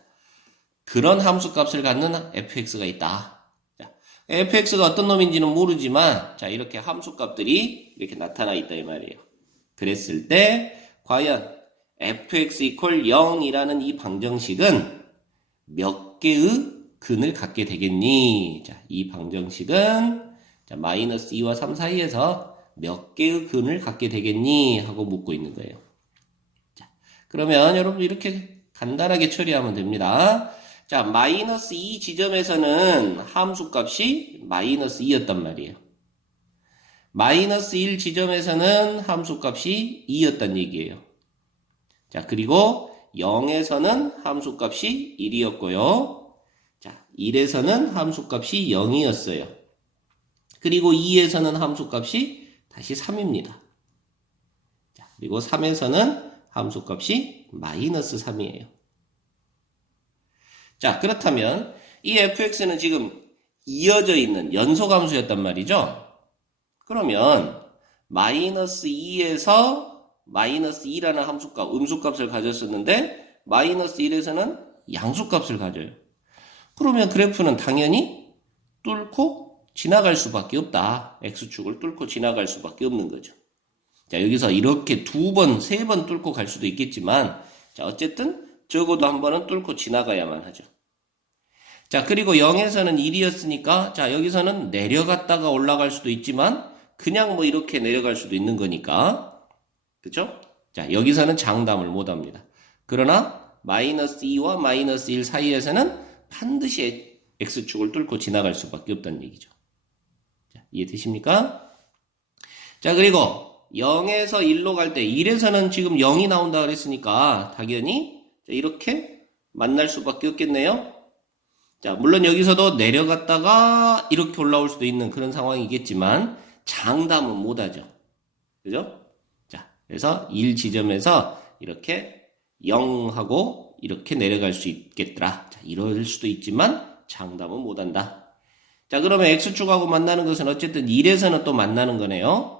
그런 함수값을 갖는 fx가 있다. fx가 어떤 놈인지는 모르지만 자, 이렇게 함수값들이 이렇게 나타나 있다 이 말이에요. 그랬을 때 과연 fx equal 0이라는 이 방정식은 몇 개의 근을 갖게 되겠니? 자, 이 방정식은 자, 마이너스 2와 3 사이에서 몇 개의 근을 갖게 되겠니? 하고 묻고 있는 거예요. 자, 그러면 여러분 이렇게 간단하게 처리하면 됩니다. 자, 마이너스 2 지점에서는 함수값이 마이너스 2였단 말이에요. 마이너스 1 지점에서는 함수값이 2였단 얘기예요. 자, 그리고 0에서는 함수값이 1이었고요. 자, 1에서는 함수값이 0이었어요. 그리고 2에서는 함수값이 다시 3입니다. 자, 그리고 3에서는 함수값이 마이너스 3이에요. 자, 그렇다면 이 fx는 지금 이어져 있는 연소함수였단 말이죠. 그러면 마이너스 2에서 마이너스 2라는 함수값, 음수값을 가졌었는데 마이너스 1에서는 양수값을 가져요. 그러면 그래프는 당연히 뚫고 지나갈 수밖에 없다. x축을 뚫고 지나갈 수밖에 없는 거죠. 자, 여기서 이렇게 두 번, 세 번 뚫고 갈 수도 있겠지만 자, 어쨌든 적어도 한 번은 뚫고 지나가야만 하죠. 자, 그리고 0에서는 1이었으니까 자, 여기서는 내려갔다가 올라갈 수도 있지만 그냥 뭐 이렇게 내려갈 수도 있는 거니까 그쵸? 자, 여기서는 장담을 못 합니다. 그러나 마이너스 2와 마이너스 1 사이에서는 반드시 x축을 뚫고 지나갈 수밖에 없다는 얘기죠. 자, 이해되십니까? 자, 그리고 0에서 1로 갈 때 1에서는 지금 0이 나온다 그랬으니까 당연히 이렇게 만날 수밖에 없겠네요. 자, 물론 여기서도 내려갔다가 이렇게 올라올 수도 있는 그런 상황이겠지만 장담은 못하죠. 그죠? 자, 그래서 1 지점에서 이렇게 0하고 이렇게 내려갈 수 있겠더라. 자, 이럴 수도 있지만 장담은 못한다. 자, 그러면 X축하고 만나는 것은 어쨌든 1에서는 또 만나는 거네요.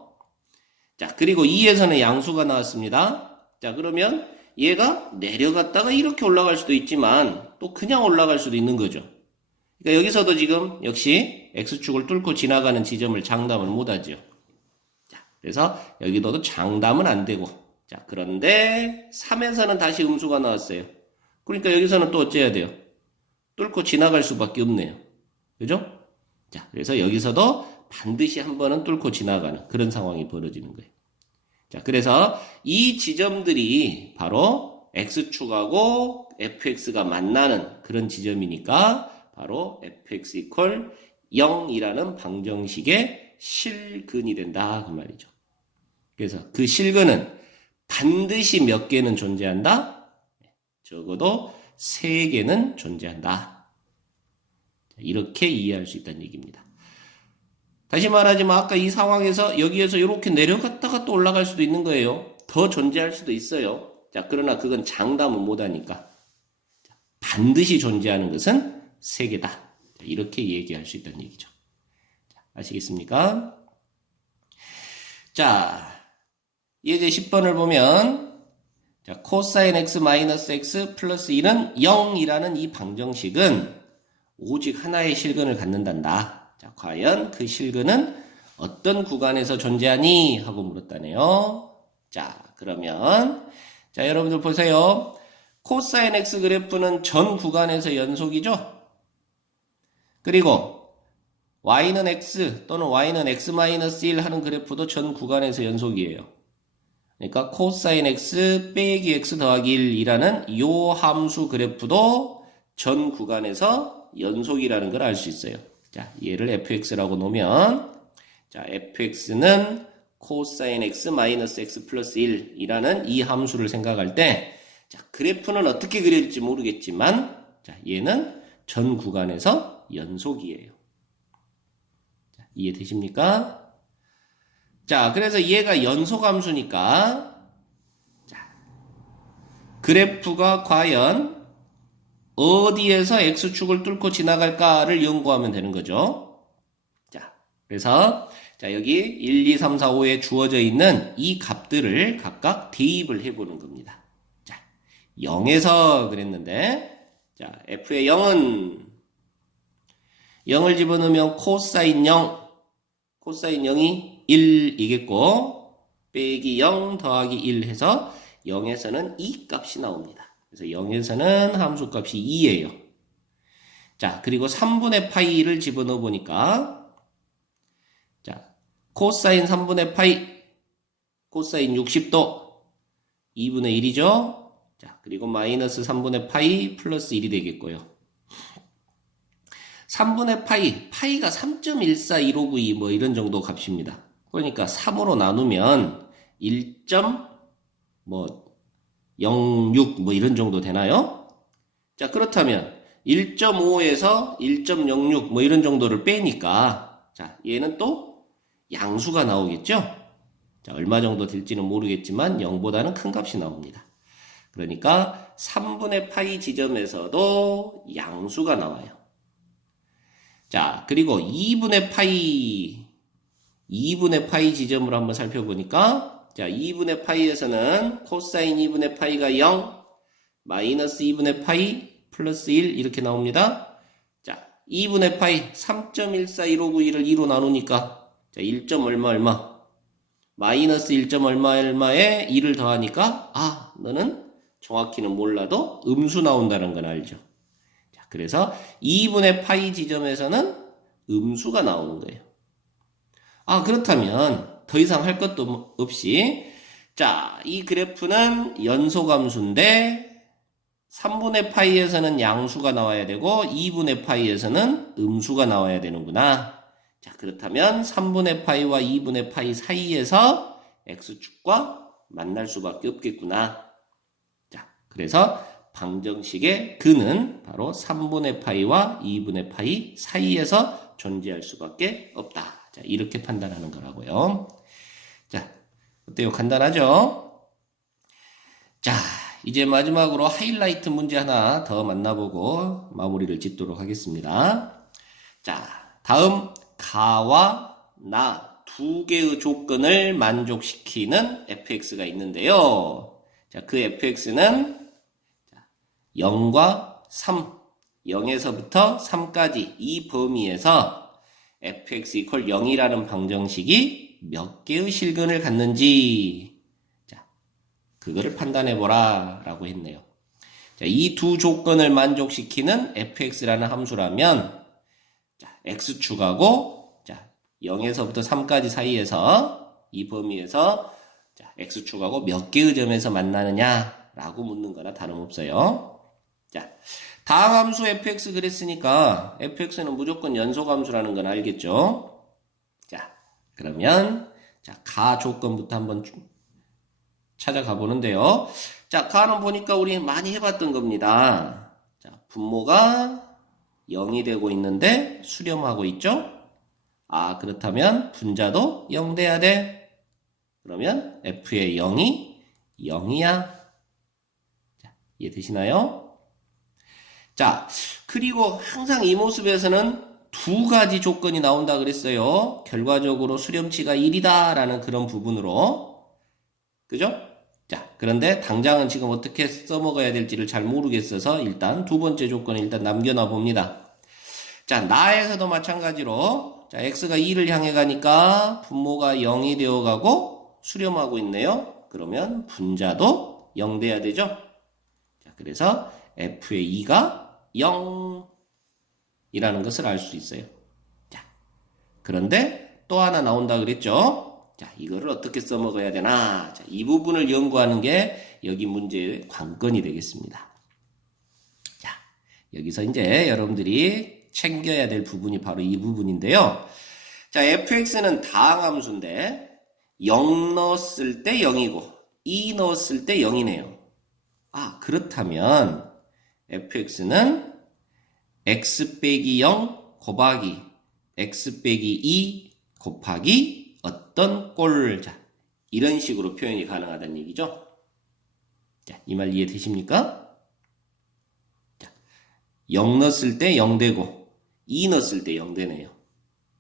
자, 그리고 2에서는 양수가 나왔습니다. 자, 그러면 얘가 내려갔다가 이렇게 올라갈 수도 있지만 또 그냥 올라갈 수도 있는 거죠. 그러니까 여기서도 지금 역시 X축을 뚫고 지나가는 지점을 장담을 못하죠. 자, 그래서 여기도 장담은 안 되고. 자, 그런데 3에서는 다시 음수가 나왔어요. 그러니까 여기서는 또 어째야 돼요? 뚫고 지나갈 수밖에 없네요. 그죠? 자, 그래서 여기서도 반드시 한 번은 뚫고 지나가는 그런 상황이 벌어지는 거예요. 자, 그래서 이 지점들이 바로 X축하고 fx가 만나는 그런 지점이니까 바로 fx 이퀄 0이라는 방정식의 실근이 된다 그 말이죠. 그래서 그 실근은 반드시 몇 개는 존재한다? 적어도 3개는 존재한다. 이렇게 이해할 수 있다는 얘기입니다. 다시 말하지만 아까 이 상황에서 여기에서 이렇게 내려갔다가 또 올라갈 수도 있는 거예요. 더 존재할 수도 있어요. 자, 그러나 그건 장담은 못하니까. 반드시 존재하는 것은 3개다. 이렇게 얘기할 수 있다는 얘기죠. 자, 아시겠습니까? 자, 예제 10번을 보면 자, 코사인 x 마이너스 x 플러스 1은 0이라는 이 방정식은 오직 하나의 실근을 갖는단다. 자, 과연 그 실근은 어떤 구간에서 존재하니? 하고 물었다네요. 자, 그러면 자, 여러분들 보세요. 코사인 x 그래프는 전 구간에서 연속이죠? 그리고 y는 x 또는 y는 x-1 하는 그래프도 전 구간에서 연속이에요. 그러니까 코사인 x 빼기 x 더하기 1이라는 이 함수 그래프도 전 구간에서 연속이라는 걸 알 수 있어요. 자, 얘를 fx라고 놓으면 자, fx는 코사인 x 마이너스 x 플러스 1이라는 이 함수를 생각할 때 자, 그래프는 어떻게 그릴지 모르겠지만 자, 얘는 전 구간에서 연속이에요. 자, 이해되십니까? 자, 그래서 얘가 연속함수니까 자, 그래프가 과연 어디에서 x축을 뚫고 지나갈까를 연구하면 되는 거죠. 자, 그래서 자, 여기 1, 2, 3, 4, 5에 주어져 있는 이 값들을 각각 대입을 해보는 겁니다. 자, 0에서 그랬는데 자, f의 0은 0을 집어넣으면 코사인 0, 코사인 0이 1이겠고 빼기 0 더하기 1 해서 0에서는 이 값이 나옵니다. 그래서 0에서는 함수값이 2예요. 자, 그리고 3분의 파이를 집어넣어 보니까 자, 코사인 3분의 파이 코사인 60도 2분의 1이죠. 자, 그리고 마이너스 3분의 파이 플러스 1이 되겠고요. 3분의 파이가 3.14252 뭐 이런 정도 값입니다. 그러니까 3으로 나누면 1.06 뭐 이런 정도 되나요? 자, 그렇다면 1.5에서 1.06 뭐 이런 정도를 빼니까 자, 얘는 또 양수가 나오겠죠? 자, 얼마 정도 될지는 모르겠지만 0보다는 큰 값이 나옵니다. 그러니까 3분의 파이 지점에서도 양수가 나와요. 자, 그리고 2분의 파이 지점으로 한번 살펴보니까 자, 2분의 파이에서는 코사인 2분의 파이가 0, 마이너스 2분의 파이, 플러스 1 이렇게 나옵니다. 자, 2분의 파이 3.14159를 2로 나누니까 자, 1. 얼마 마이너스 1. 얼마에 2를 더하니까 아, 너는 정확히는 몰라도 음수 나온다는 건 알죠. 자, 그래서 2분의 파이 지점에서는 음수가 나오는 거예요. 아, 그렇다면 더 이상 할 것도 없이 자, 이 그래프는 연속함수인데 3분의 파이에서는 양수가 나와야 되고 2분의 파이에서는 음수가 나와야 되는구나. 자, 그렇다면 3분의 파이와 2분의 파이 사이에서 x축과 만날 수밖에 없겠구나. 자, 그래서 방정식의 근은 바로 3분의 파이와 2분의 파이 사이에서 존재할 수밖에 없다. 자, 이렇게 판단하는 거라고요. 자, 어때요? 간단하죠? 자, 이제 마지막으로 하이라이트 문제 하나 더 만나보고 마무리를 짓도록 하겠습니다. 자, 다음 가와 나 두 개의 조건을 만족시키는 fx가 있는데요. 자, 그 fx는 0과 3, 0에서부터 3까지 이 범위에서 fx = 0이라는 방정식이 몇 개의 실근을 갖는지, 자, 그거를 판단해보라 라고 했네요. 자, 이 두 조건을 만족시키는 fx라는 함수라면, 자, x축하고, 자, 0에서부터 3까지 사이에서, 이 범위에서, 자, x축하고 몇 개의 점에서 만나느냐 라고 묻는 거나 다름없어요. 자, 다음 함수 fx 그랬으니까 fx는 무조건 연속함수라는 건 알겠죠? 자, 그러면 자, 가 조건부터 한번 찾아가 보는데요. 자, 가는 보니까 우리 많이 해봤던 겁니다. 자, 분모가 0이 되고 있는데 수렴하고 있죠? 아, 그렇다면 분자도 0 돼야 돼. 그러면 f의 0이 0이야. 자, 이해되시나요? 자, 그리고 항상 이 모습에서는 두 가지 조건이 나온다 그랬어요. 결과적으로 수렴치가 1이다 라는 그런 부분으로. 그죠? 자, 그런데 당장은 지금 어떻게 써먹어야 될지를 잘 모르겠어서 일단 두 번째 조건을 일단 남겨놔 봅니다. 자, 나에서도 마찬가지로 자, x가 2를 향해 가니까 분모가 0이 되어 가고 수렴하고 있네요. 그러면 분자도 0 돼야 되죠? 자, 그래서 f의 2가 0이라는 것을 알 수 있어요. 자, 그런데 또 하나 나온다 그랬죠? 자, 이거를 어떻게 써먹어야 되나? 자, 이 부분을 연구하는 게 여기 문제의 관건이 되겠습니다. 자, 여기서 이제 여러분들이 챙겨야 될 부분이 바로 이 부분인데요. 자, fx는 다항함수인데 0 넣었을 때 0이고 2 넣었을 때 0이네요. 아, 그렇다면 fx는 x 빼기 0 곱하기 x 빼기 2 곱하기 어떤 꼴, 자, 이런 식으로 표현이 가능하다는 얘기죠. 자, 이 말 이해되십니까? 자, 0 넣었을 때 0 되고 2 넣었을 때 0 되네요.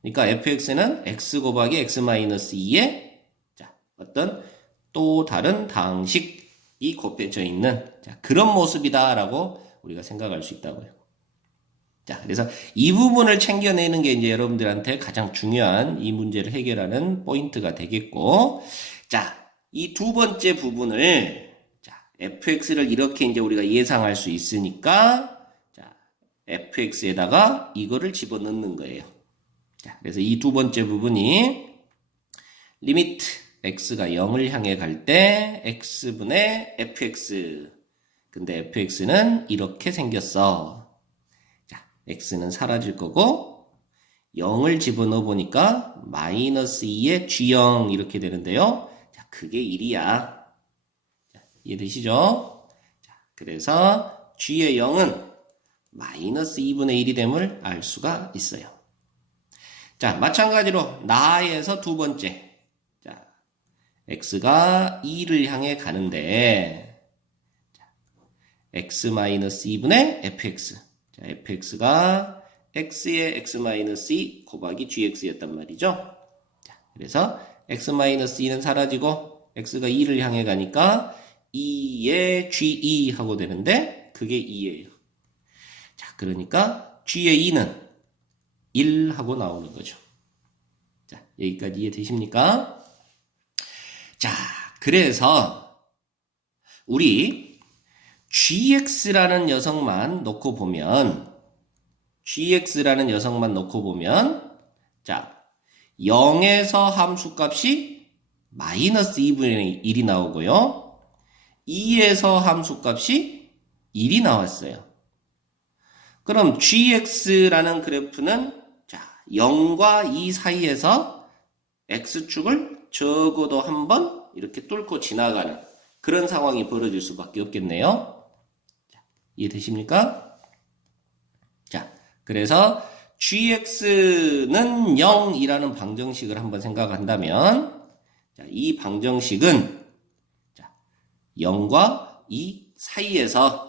그러니까 fx는 x 곱하기 x-2의 자, 어떤 또 다른 다항식이 곱해져 있는 자, 그런 모습이다라고 우리가 생각할 수 있다고요. 자, 그래서 이 부분을 챙겨내는 게 이제 여러분들한테 가장 중요한 이 문제를 해결하는 포인트가 되겠고, 자, 이 두 번째 부분을 자, fx를 이렇게 이제 우리가 예상할 수 있으니까 자, fx에다가 이거를 집어넣는 거예요. 자, 그래서 이 두 번째 부분이 리미트 x가 0을 향해 갈 때 x분의 fx. 근데 fx는 이렇게 생겼어. 자, x는 사라질 거고 0을 집어넣어 보니까 마이너스 2의 g0 이렇게 되는데요. 자, 그게 1이야. 자, 이해되시죠? 자, 그래서 g의 0은 마이너스 2분의 1이 됨을 알 수가 있어요. 자, 마찬가지로 나에서 두 번째. 자, x가 2를 향해 가는데 x-2분의 fx. 자, fx가 x의 x-2 곱하기 gx였단 말이죠. 자, 그래서 x-2는 사라지고 x가 2를 향해 가니까 2의 g2 하고 되는데 그게 2예요. 자, 그러니까 g의 2는 1 하고 나오는 거죠. 자, 여기까지 이해되십니까? 자, 그래서 우리 gx라는 녀석만 놓고 보면 자, 0에서 함수값이 마이너스 2분의 1이 나오고요. 2에서 함수값이 1이 나왔어요. 그럼 gx라는 그래프는 자, 0과 2 사이에서 x축을 적어도 한 번 이렇게 뚫고 지나가는 그런 상황이 벌어질 수밖에 없겠네요. 자, 이해되십니까? 자, 그래서 gx는 0이라는 방정식을 한번 생각한다면 자, 이 방정식은 자, 0과 2 사이에서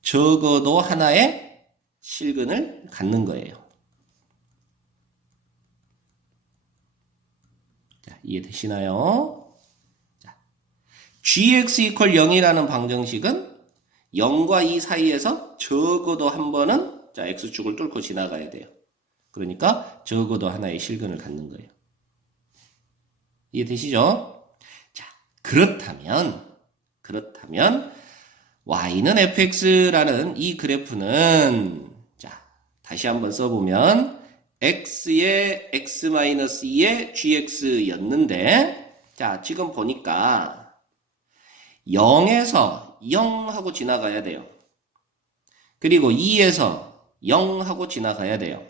적어도 하나의 실근을 갖는 거예요. 자, 이해되시나요? 자, gx 이퀄 0이라는 방정식은 0과 2 사이에서 적어도 한 번은 자, x축을 뚫고 지나가야 돼요. 그러니까 적어도 하나의 실근을 갖는 거예요. 이해되시죠? 자, 그렇다면 y는 fx라는 이 그래프는 자, 다시 한번 써보면 x의 x-2의 gx였는데 자, 지금 보니까 0에서 0 하고 지나가야 돼요. 그리고 2에서 0 하고 지나가야 돼요.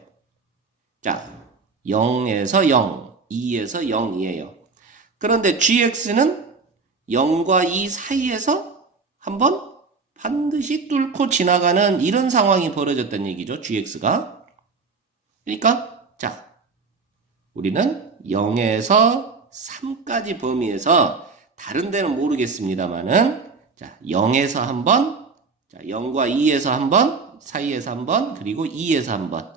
자, 0에서 0, 2에서 0이에요. 그런데 gx는 0과 2 사이에서 한번 반드시 뚫고 지나가는 이런 상황이 벌어졌다는 얘기죠. gx가. 그러니까 자, 우리는 0에서 3까지 범위에서 다른 데는 모르겠습니다만은 자, 0에서 한 번, 자, 0과 2에서 한 번, 사이에서 한 번, 그리고 2에서 한 번.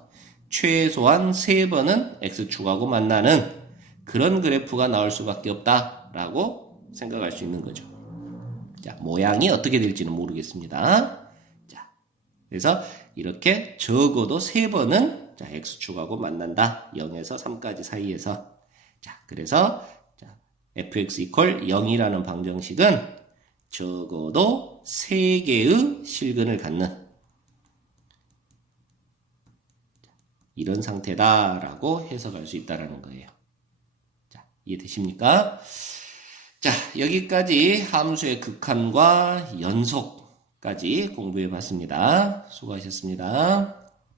최소한 3번은 x축하고 만나는 그런 그래프가 나올 수밖에 없다라고 생각할 수 있는 거죠. 자, 모양이 어떻게 될지는 모르겠습니다. 자, 그래서 이렇게 적어도 3번은 자, x축하고 만난다. 0에서 3까지 사이에서. 자, 그래서 자, fx 이퀄 0이라는 방정식은 적어도 3개의 실근을 갖는 이런 상태다라고 해석할 수 있다라는 거예요. 자, 이해되십니까? 자, 여기까지 함수의 극한과 연속까지 공부해 봤습니다. 수고하셨습니다.